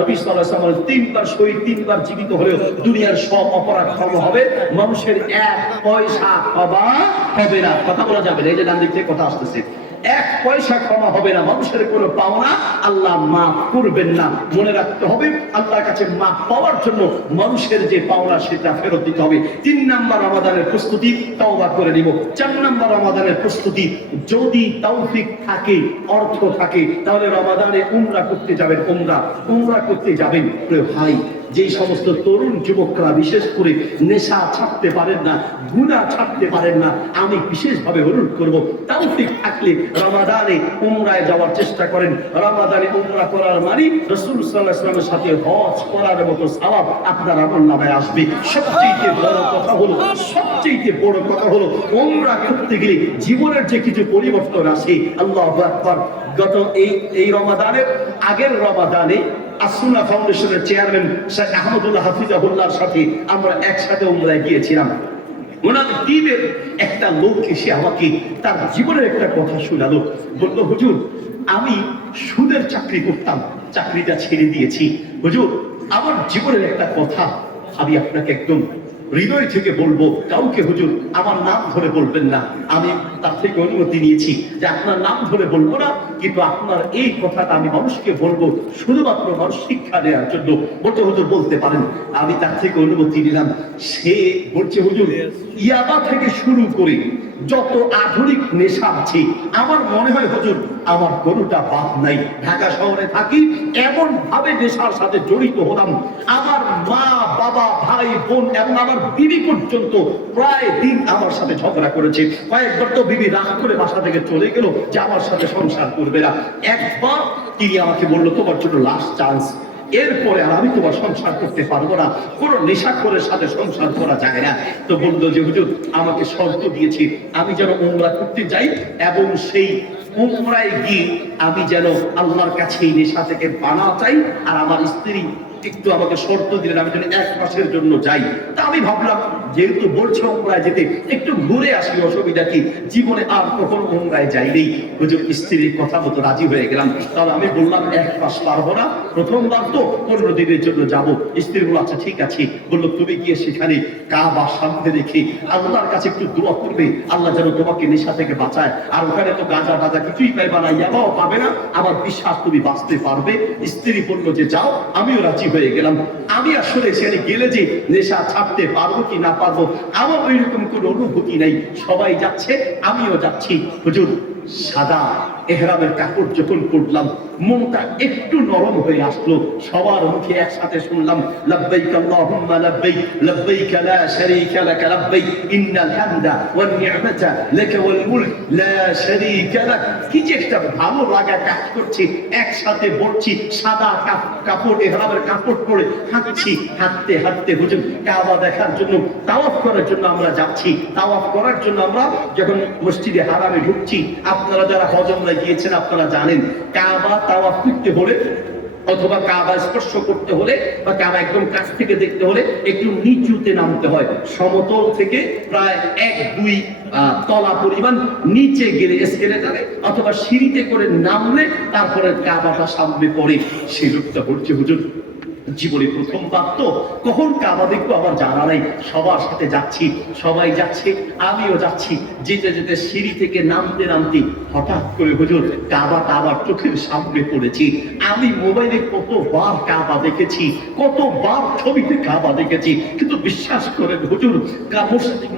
নবী সাল্লাল্লাহু আলাইহি ওয়াসাল্লাম 3 বার শহীদ 3 বার জীবিত হলেও দুনিয়ার সব অপরাধ ক্ষমা হবে, মানুষের 1 পয়সা ক্ষমা হবে না। কথা বলা যাবে না, এই যে ডান দিক থেকে কথা আসতেছে, 1 পয়সা ক্ষমা হবে না, মানুষের কোনো পাওনা আল্লাহ মাফ করবেন না। মনে রাখতে হবে আল্লাহর কাছে মাফ পাওয়ার জন্য মানুষের যে পাওনা সেটা ফেরত দিতে হবে। 3 নম্বর রমাদানের প্রস্তুতি, তওবা করে নিব। 4 নম্বর রমাদানের প্রস্তুতি, যদি তৌফিক থাকে, অর্থ থাকে, তাহলে রমাদানে উমরা করতে যাবেন। উমরা করতে যাবেন। ভাই, যে সমস্ত তরুণ যুবকরা বিশেষ করে নেশা ছাড়তে পারেন না, গুনাহ ছাড়তে পারেন না, আমি বিশেষভাবে অনুরোধ করব তৌফিক থাকলে রমাদানে উমরায় যাওয়ার চেষ্টা করেন। রমাদানে উমরা করার মানে রাসূল সাল্লাল্লাহু আলাইহি ওয়াসাল্লামের সাথে হজ করার মতো সওয়াব আপনার আমলনামায় আসবে। সবচেয়ে বড় কথা হলো উমরা করতে গেলে জীবনের যে কিছু পরিবর্তন আসে, আল্লাহু আকবার। গত এই রমাদানের আগের রমাদানে আসুনা ফাউন্ডেশনের চেয়ারম্যান শেখ আহমদুল্লাহ হাফিজাহুল্লাহর সাথে আমরা একসাথে উমরায় গিয়েছিলাম। ওনাদের টিমের একটা লোক এসে আমাকে তার জীবনের একটা কথা শোনালো। বলল, হুজুর আমি সুদের চাকরি করতাম, চাকরিটা ছেড়ে দিয়েছি। হুজুর আমার জীবনের একটা কথা আমি আপনাকে একদম হৃদয় থেকে বলবো, কাউকে হুজুর আমার নাম ধরে বলবেন না, আমি তার থেকে অনুমতি নিয়েছি যে আপনার নাম ধরে বলবো না, কিন্তু আপনার এই কথাটা আমি মানুষকে বলবো শুধুমাত্র মানুষ শিক্ষা দেওয়ার জন্য। বলতে হুজুর বলতে পারেন, আমি তার থেকে অনুমতি নিলাম। সে বলছে, হুজুর ইয়াবা থেকে শুরু করে যত আধুনিক নেশা আছে, আমার মনে হয় হুজুর আমার কোনোটা বাদ নাই। ঢাকা শহরে থাকি, এমন ভাবে নেশার সাথে জড়িত হলাম, আমার মা বাবা ভাই বোন এবং আমার বিবি পর্যন্ত প্রায় দিন আমার সাথে ঝগড়া করেছে। কয়েকবার তো বিবি রাগ করে বাসা থেকে চলে গেল যে আমার সাথে সংসার করবে না। একবার তিনি আমাকে বললো তোমার জন্য লাস্ট চান্স, এরপরে আর আমি তোমার সংসার করতে পারবো না, কোনো নেশাখোরের সাথে সংসার করা যায় না। তো বললো যে হুজুর আমাকে শর্ত দিয়েছি আমি যেন উমরা করতে যাই এবং সেই উমরায় গিয়ে আমি যেন আল্লাহর কাছে এই নেশা থেকে পানা চাই, আর আমার স্ত্রী একটু আমাকে শর্ত দিলেন আমি যেন 1 মাসের জন্য যাই। তা আমি ভাবলাম যেহেতু বলছে উমরায় যেতে, একটু ঘুরে আসি, অসুবিধা কি, জীবনে আর কখনো উমরায় যাইনি। হুজুর স্ত্রীর কথা মতো রাজি হয়ে গেলাম। তাহলে আমি বললাম 1 মাস পারবো না, প্রথমবার তো 15 দিনের জন্য যাব। স্ত্রী বলল আচ্ছা ঠিক আছে। বললো তুমি গিয়ে সেখানে কাবার সামনে রেখে আল্লাহর কাছে একটু দোয়া করবে, আল্লাহ যেন তোমাকে নেশা থেকে বাঁচায়, আর ওখানে তো গাঁজা টাজা কিছুই পাইবা না, ইয়াবাও পাবে না, আমার বিশ্বাস তুমি বাঁচতে পারবে। স্ত্রী বললো যে যাও, আমিও রাজি হয়ে গেলাম। আমি আসলে সেখানে গেলে যে নেশা ছাড়তে পারবো কি না পারবো আমার ওই রকম কোনো অনুভূতি নাই। সবাই যাচ্ছে, আমিও যাচ্ছি। হুজুর সাদা এহরামের কাপড় যখন পরলাম, মনটা একটু নরম হয়ে আসলো। সবার মুখে একসাথে শুনলাম লাব্বাইক আল্লাহুম্মা লাব্বাইক, লাব্বাইক লা শারীকা লাক লাব্বাইক, ইন্নাল হামদা ওয়ান নি'মাতা লাকা ওয়াল মুলক লা শারীকা লাক। কি যে একটা ভালো লাগা কাজ করছে। একসাথে বলছি, সাদা কাপড় এহরামের কাপড় পরে হাঁটছি, হাঁটতে হাঁটতে হুজুর কাবা দেখার জন্য, তাওয়াফ করার জন্য আমরা যাচ্ছি। তাওয়াফ করার জন্য আমরা যখন মসজিদে হারামে ঢুকছি, আপনারা যারা হজ উমরায় গিয়েছেন আপনারা জানেন, কাবা তাওয়াফ করতে হলে অথবা কাবা স্পর্শ করতে হলে বা কাবা একদম কাছ থেকে দেখতে হলে একটু নিচুতে নামতে হয়। সমতল থেকে প্রায় 1-2 তলা পরিমাণ নিচে গেলে এসকেলেটারে অথবা সিঁড়িতে করে নামলে তারপরে কাবাটা সামনে পড়ে। সেই লোকটা বলছে হুজুর জীবনে প্রথমবার তো, কখন কাবা দেখবো আমার জানা নাই, সবার সাথে যাচ্ছি, সবাই যাচ্ছে আমিও যাচ্ছি। যেতে যেতে সিঁড়ি থেকে নামতে নামতে হঠাৎ করে হুজুর কাবাটা আবার চোখের সামনে পড়েছি। আমি মোবাইলে কতবার কাবা দেখেছি, কতবার ছবিতে কাবা দেখেছি, কিন্তু বিশ্বাস করেন হুজুর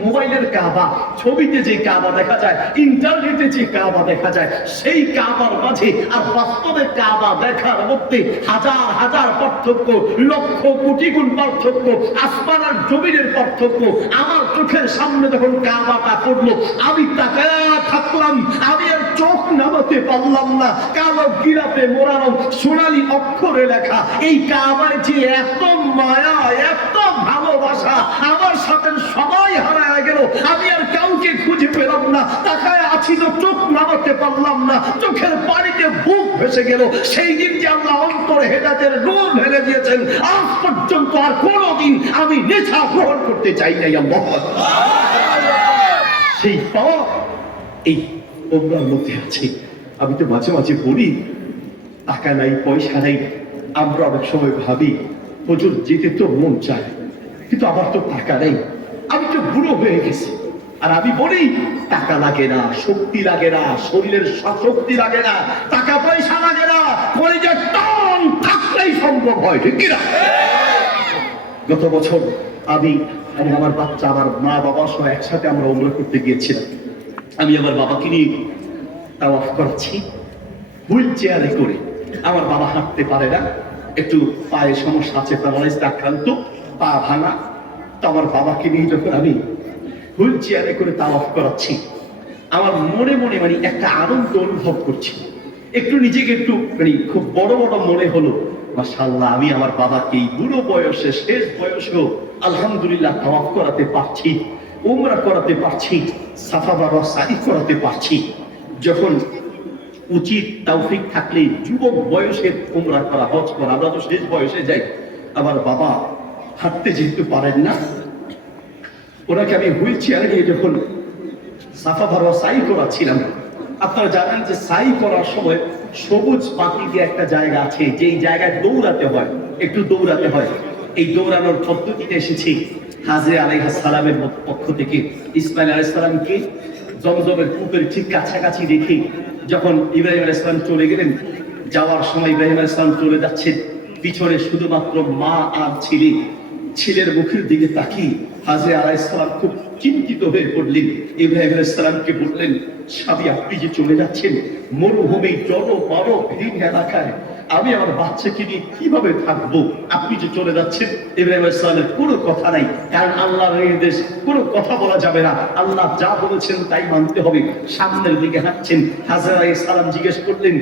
মোবাইলের কাবা, ছবিতে যে কাবা দেখা যায়, ইন্টারনেটে যে কাবা দেখা যায়, সেই কাবার মাঝে আর বাস্তবে কাবা দেখার মধ্যে হাজার হাজার পার্থক্য, লক্ষ কোটি গুণ পার্থক্য, আসমান আর জমিনের পার্থক্য। আমার চোখের সামনে যখন কাবাটা পড়লো, আমি তাকায়া থাকলাম, আমি আর চোখ নামাতে পারলাম না। কালো গিরাপে মোড়ানো সোনালী অক্ষরে লেখা এই কাবায় যে এত মায়া, এত ভালোবাসা, আমার সাথে সবাই হারায় গেল, আমি আর কাউকে খুঁজে পেলাম না। তাকায় আছি তো চোখ নামাতে পারলাম না, চোখের পানিতে বুক ভেসে গেল। সেই দিন যে আল্লাহ অন্তরে হেদায়েতের নূর ঢেলে দিয়েছেন, আজ পর্যন্ত আর কোনোদিন আমি নেশা গ্রহণ করতে চাই নাই। আল্লাহ সেই পাওয়া এই ওমরার মধ্যে আছে। আমি তো মাঝে মাঝে বলি টাকা নাই, পয়সা নাই। আমরা অনেক সময় ভাবি হুজুর যেতে তো মন চায়, কিন্তু আমার তো টাকা নেই, আমি তো বুড়ো হয়ে গেছি। আর আমি বলি টাকা লাগে না, শক্তি লাগে না, শরীরের শক্তি লাগে না, টাকা পয়সা লাগে না, কলিজার টান থাকলেই সম্ভব হয়, ঠিক কিনা? গত বছর আমি এবং আমার বাচ্চা, আমার মা বাবা সহ একসাথে আমরা উমরা করতে গিয়েছিলাম। আমি আমার বাবাকে নিয়ে তাওয়াফ করছি হুইল চেয়ারে করে। আমার বাবা হাঁটতে পারে না, একটু পায়ে সমস্যা আছে, প্যারালাইজড আক্রান্ত, পা ভাঙা। তো আমার বাবাকে নিয়ে যখন আমি হুইল চেয়ারে করে তাওয়াফ করাচ্ছি, আমার মনে মনে মানে একটা আনন্দ অনুভব করছি। একটু নিজেকে একটু মানে খুব বড় বড় মনে হলো, মাশাআল্লাহ আমি আমার বাবাকে এই বুড়ো বয়সে, শেষ বয়সেও আলহামদুলিল্লাহ তাওয়াফ করাতে পারছি, উমরা করাতে পারছি, সাফা মারওয়া সাই করাতে পারছি। যখন উচিত তৌফিক থাকলে যুবক বয়সে উমরা করা, হজ করা, আমরা তো শেষ বয়সে যাই। আমার বাবা হাঁটতে যেহেতু পারেন না, ওনাকে আমি হুইল চেয়ারে নিয়ে যখন সাফা মারওয়া সাই করাচ্ছিলাম, আপনারা জানেন যে সাই করার সময় সবুজ পাখি দিয়ে একটা জায়গা আছে, যেই জায়গায় দৌড়াতে হয়, একটু দৌড়াতে হয়। এই দৌড়ানোর পদ্ধতিতে এসেছি হাজরে আলাইহিস সালামের পক্ষ থেকে। ইসমাইল আলাইহিস সালামকে জমজমের কূপের ঠিক কাছাকাছি রেখে যখন ইব্রাহিম আলাইহিস সালাম চলে গেলেন, যাওয়ার সময় ইব্রাহিম আলাইহিস সালাম চলে যাচ্ছেন, পিছনে শুধুমাত্র মা আর ছেলে। ছেলের মুখের দিকে তাকিয়ে হাজরে আলাইহিস সালাম খুব চিন্তিত হয়ে পড়লেন। ইব্রাহিম আলাইহিস সালামকে বললেন, স্বামী আপনি যে চলে যাচ্ছেন মরুভূমি জনমানবহীন এলাকায়, আমি আমার বাচ্চাকে নিয়ে কিভাবে থাকবো? আপনি যে চলে যাচ্ছেন। ইব্রাহিম আলাইহিস সালামের কোনো কথা নাই, কারণ আল্লাহর নির্দেশ, কোনো কথা বলা যাবে না। আল্লাহ যা বলেছেন তাই মানতে হবে। সামনের দিকে হাঁটছেন। হাজরা আলাইহিস সালাম জিজ্ঞেস করলেন,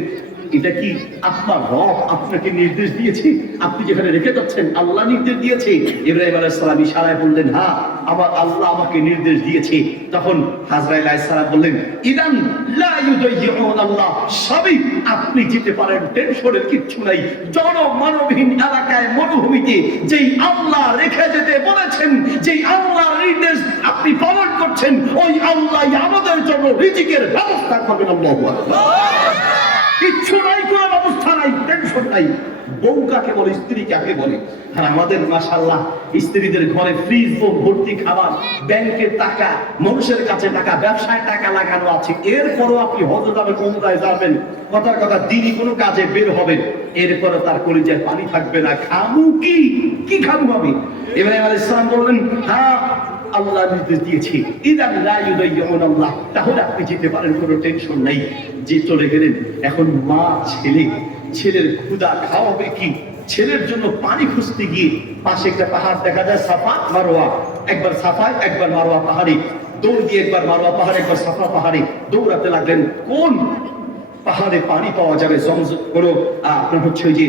এটা কি আপনার রব আপনাকে নির্দেশ দিয়েছে? আপনি যেখানে রেখে যাচ্ছেন আল্লাহ নির্দেশ দিয়েছে? ইব্রাহিম আলাইহিস সালাম ইশারায় বললেন, হ্যাঁ আমার আল্লাহ আমাকে নির্দেশ দিয়েছে। তখন হাজরা আলাইহিস সালাম বললেন, ইদান লা ইউদাইয়ুন আল্লাহ, সবই আপনি যেতে পারেন, টেনশনের কিচ্ছু নাই। জনমানবহীন এলাকায় মরুভূমিতে যেই আল্লাহ রেখে যেতে বলেছেন, যেই আল্লাহর নির্দেশ আপনি পালন করছেন, ওই আল্লাহ আমাদের জন্য রিজিকের ব্যবস্থা করবেন। আল্লাহু আকবার। কিচ্ছু নাই, কোনো ব্যবস্থা নাই, টেনশন নাই। বউ কাকে বলে, স্ত্রী কাকে বলে? আর আমাদের মাশাআল্লাহ স্ত্রীদের ঘরে ফ্রিজ ভর্তি খাবার, ব্যাংকের টাকা, মানুষের কাছে টাকা, ব্যবসায় টাকা লাগানো আছে। এরপরও আপনি হজ যাবেন, উমরায় যাবেন, কথার কথা দিনই কোনো কাজে বের হবেন, এরপরে তার কলিজায় পানি থাকবে না। খামু কি? কি খামু আমি? ইব্রাহিম আলাইহিস সালাম বললেন, হ্যাঁ আল্লাহ নির্দেশ দিয়েছি, ইদান লা ইউদাইয়ুন আল্লাহ, তাহলে আপনি যেতে পারেন, কোনো টেনশন নাই। যে চলে গেলেন। এখন মা ছেলের ক্ষুধা খাওয়াবে কি? ছেলের জন্য পানি খুঁজতে গিয়ে পাশে একটা পাহাড় দেখা যায়, সাফা মারোয়া, একবার সাফায় একবার মারোয়া পাহাড়ে দৌড় দিয়ে, একবার মারোয়া পাহাড়ে একবার সাফা পাহাড়ে দৌড়াতে লাগলেন। কোন পাহাড়ে পানি পাওয়া যাবে, কোনো আপনার হচ্ছে ওই যে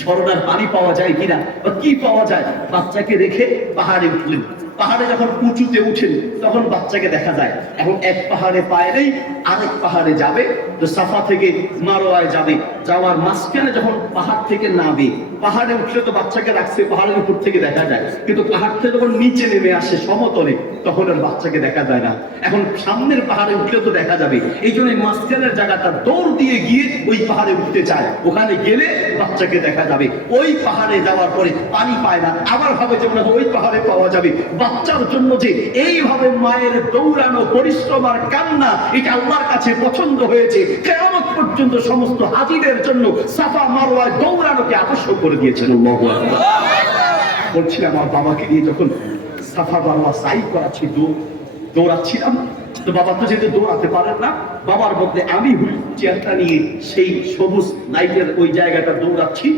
ঝরনার পানি পাওয়া যায় কিনা, বা কি পাওয়া যায়। বাচ্চাকে রেখে পাহাড়ে উঠলেন। পাহাড়ে যখন উঁচুতে উঠেন তখন বাচ্চাকে দেখা যায়। এখন এক পাহাড়ে পায় নেই, আরেক পাহাড়ে যাবে, তো সাফা থেকে মারোয়ায় যাবে। যাওয়ার মাঝখানে যখন পাহাড় থেকে নামে, পাহাড়ে উঠলে তো বাচ্চাকে রাখছে পাহাড়ের উপর থেকে দেখা যায়, কিন্তু পাহাড় থেকে যখন নিচে নেমে আসে সমতলে, তখন আর বাচ্চাকে দেখা যায় না। এখন সামনের পাহাড়ে উঠলে তো দেখা যাবে, এই জন্য মাঝখানের জায়গাটা দৌড় দিয়ে গিয়ে ওই পাহাড়ে উঠতে চায়। ওখানে গেলে বাচ্চাকে দেখা যাবে। ওই পাহাড়ে যাওয়ার পরে পানি পায় না, আবার ভাবে যে ওই পাহাড়ে পাওয়া যাবে। বাচ্চার জন্য যে এইভাবে মায়ের দৌড়ানো, পরিশ্রম আর কান্না, এটা আল্লাহর কাছে পছন্দ হয়েছে। কিয়ামত পর্যন্ত সমস্ত হাজিদের জন্য সাফা মারওয়ায় দৌড়ানোকে আবশ্যক করে দিয়েছেন। আল্লাহু আকবার। বলছি আমার বাবাকে নিয়ে যখন সাফা মারওয়া সাই করাচ্ছি, দৌড়াচ্ছিলাম, তো বাবা তো যেহেতু দৌড়াতে পারেন না, বাবার মধ্যে আমি হুইল চেয়ারটা নিয়ে সেই সবুজ লাইটের ওই জায়গাটা দৌড়াচ্ছি।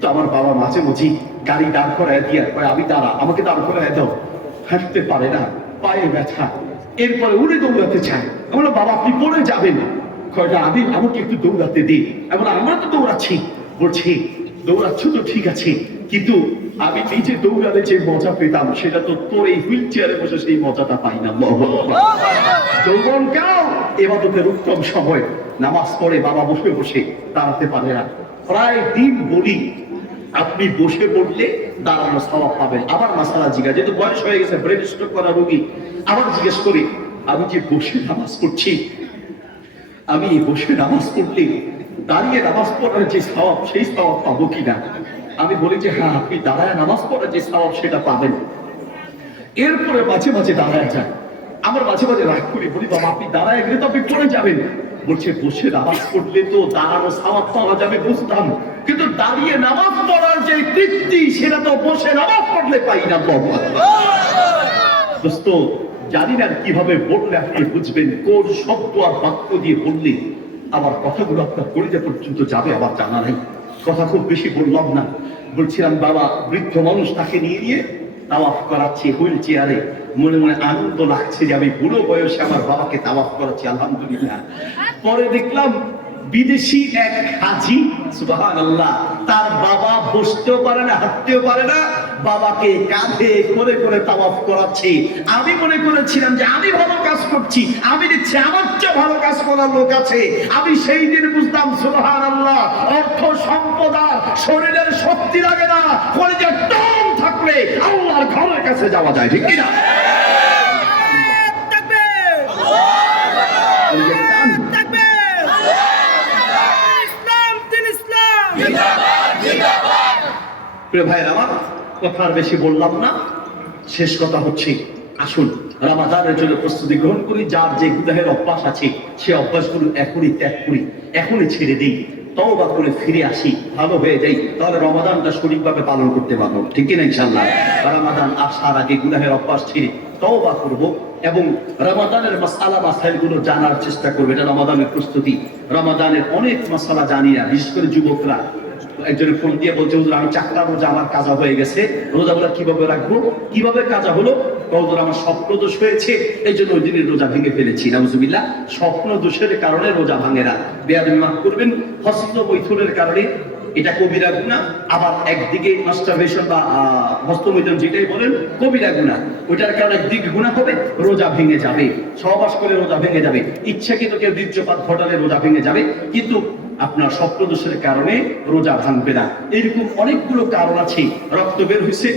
তো আমার বাবা মাঝে মাঝে গাড়ি দাঁড় করায় দিয়ে আমি দাঁড়া, আমাকে দাঁড় করায় দাও। হাঁটতে পারে না, পায়ে ব্যথা। এরপরে উনি দৌড়াতে চায়। আমরা বাবা আপনি পড়ে যাবেন। আমি আমাকে একটু দৌড়াতে দিই। আমরা তো দৌড়াচ্ছি। বলছি দৌড়াচ্ছ তো ঠিক আছে, কিন্তু আমি নিজে দৌড়ালে যে মজা পেতাম, সেটা তো তোর এই হুইল চেয়ারে বসে সেই মজাটা পাই না। যৌবন কাল ইবাদতের উত্তম সময়। নামাজ পড়ে বাবা বসে বসে দাঁড়াতে পারে না। প্রায় দিন বলি, আপনি বসে পড়লে দাঁড়ানো সওয়াব পাবেন। আবার মাসালা জিজ্ঞাসা, যেহেতু বয়স হয়ে গেছে, ব্রেন স্ট্রোক করা রোগী, আবার জিজ্ঞেস করি, আমি যে বসে নামাজ পড়ছি, আমি বসে নামাজ পড়লে দাঁড়িয়ে নামাজ পড়ার যে সওয়াব, সেই সওয়াব পাবো কিনা? আমি বলি যে হ্যাঁ, আপনি দাঁড়ায় নামাজ পড়ার যে সওয়াব সেটা পাবেন। এরপরে মাঝে মাঝে দাঁড়ায় যায়। আমার মাঝে মাঝে রাগ করি, বলি বাবা আপনি দাঁড়ায় গেলে তো আপনি পড়ে যাবেন। বলছে বসে নামাজ পড়লে তো দাঁড়ানো সওয়াব পাওয়া যাবে, বুঝতাম, কিন্তু দাঁড়িয়ে নামাজ পড়ার যে তৃপ্তি, সেটা তো বসে নামাজ পড়লে পাই না। দোস্ত, জানি না কিভাবে বললে আপনি বুঝবেন, কোন শব্দ আর বাক্য দিয়ে বললে আমার কথাগুলো আপনার কলিজা পর্যন্ত যাবে, আবার জানা নাই। কথা খুব বেশি বললাম না। বলছিলাম বাবা বৃদ্ধ মানুষ, তাকে নিয়ে তাওয়াফ করাচ্ছি হুইল চেয়ারে। মনে মনে আনন্দ লাগছে যে আমি বুড়ো বয়সে আমার বাবাকে তাওয়াফ করাচ্ছি, আলহামদুলিল্লাহ। পরে দেখলাম বিদেশি এক হাজি, সুবহানাল্লাহ, তার বাবা বসতেও পারে না, হাঁটতেও পারে না, বাবাকে কাঁধে করে করে তাওয়াফ করাচ্ছে। আমি মনে করেছিলাম যে আমি ভালো কাজ করছি, আমি দেখছি আমার চেয়ে ভালো কাজ করার লোক আছে। আমি সেই দিন বুঝলাম, সুবহানাল্লাহ, অর্থ সম্পদ আর শরীরের শক্তি লাগে না, কলিজার দম থাকলে আল্লাহর ঘরের কাছে যাওয়া যায়, ঠিক কিনা? প্রিয় ভাইয়ের আমার, কথা আর বেশি বললাম না। শেষ কথা হচ্ছে, আসুন রমাদানের জন্য প্রস্তুতি গ্রহণ করি। যার যে গুনাহের অভ্যাস আছে, সে অভ্যাসগুলো এখনই ত্যাগ করি, এখনই ছেড়ে দিই। তওবা করে ফিরে আসি, ভালো হয়ে যাই, তাহলে রমাদানটা সঠিকভাবে পালন করতে পারবো, ঠিক কিনা ইনশাআল্লাহ? রমাদান আসার আগে গুনাহের অভ্যাস ছেড়ে তওবা করব এবং রমাদানের মাসআলা মাসাইলগুলো জানার চেষ্টা করব। এটা রমাদানের প্রস্তুতি। রমাদানের অনেক মাসআলা জানি না, বিশেষ করে যুবকরা। একজনের ফোন দিয়ে বলছে, হুজুর আমি 4টা রোজা আমার কাজা হয়ে গেছে, রোজাগুলো কিভাবে রাখবো? কিভাবে কাজা হলো? হুজুর আমার স্বপ্ন দোষ হয়েছে, এই জন্য ওই দিনের রোজা ভেঙে ফেলেছি। নাউজুবিল্লাহ। স্বপ্ন দোষের কারণে রোজা ভাঙে না, বেয়াদবি মাফ করবেন। হস্ত বৈথুনের কারণে এটা কবিরা গুনাহ। আবার একদিকে মাস্টারবেশন বা হস্তমৈথুন যেটাই বলেন কবিরা গুনাহ, ওইটার কারণে একদিকে গুনাহ হবে, রোজা ভেঙে যাবে। সহবাস করে রোজা ভেঙে যাবে, ইচ্ছাকৃত কেউ বীর্যপাত ঘটালে রোজা ভেঙে যাবে, কিন্তু আপনার স্বপ্ন দোষের কারণে রোজা ভাঙবে না। এরকম অনেকগুলো কারণ আছে। রক্ত বের হয়েছে,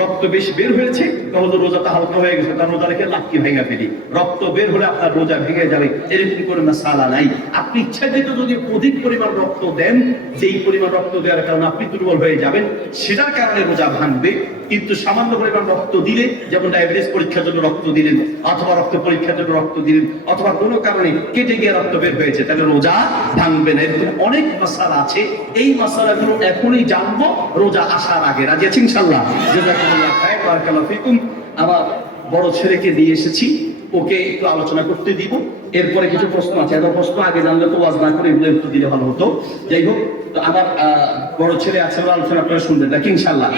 রক্ত বেশি বের হয়েছে, তাহলে রোজাটা হালকা হয়ে গেছে, তার রোজা রেখে লাকি ভেঙে ফেলি। রক্ত বের হলে আপনার রোজা ভেঙে যাবে, এরকম করে মাসালা নাই। আপনি ইচ্ছাকৃত যদি অধিক পরিমাণ রক্ত দেন, যেই পরিমাণ রক্ত দেওয়ার কারণে আপনি দুর্বল হয়ে যাবেন, সেটার কারণে রোজা ভাঙবে। কিন্তু সামান্য পরিমাণ রক্ত দিলে, যেমন ডায়াবেটিস পরীক্ষার জন্য রক্ত দিলেন, অথবা রক্ত পরীক্ষার জন্য রক্ত দিলেন, অথবা কোনো কারণে কেটে গিয়ে রক্ত বের হয়েছে, তাহলে রোজা ভাঙবে না। এরকম অনেক মাসালা আছে। এই মাসালাগুলো এখনই জানবো রোজা আসার আগে। রাজি আছি ইনশাআল্লাহ? জাযাকুমুল্লাহ খায়র, বারাকাল্লাহু ফিকুম। আমার বড় ছেলেকে দিয়ে এসেছি, ওকে একটু আলোচনা করতে দিব। এরপরে কিছু প্রশ্ন আছে, এত প্রশ্ন আগে জানলে তো ওয়াজ না করে এগুলো একটু দিলে ভালো হতো। যাই হোক, তো আমার বড় ছেলে আছে, আলোচনা আপনারা শুনবেন নাকি ইনশাআল্লাহ?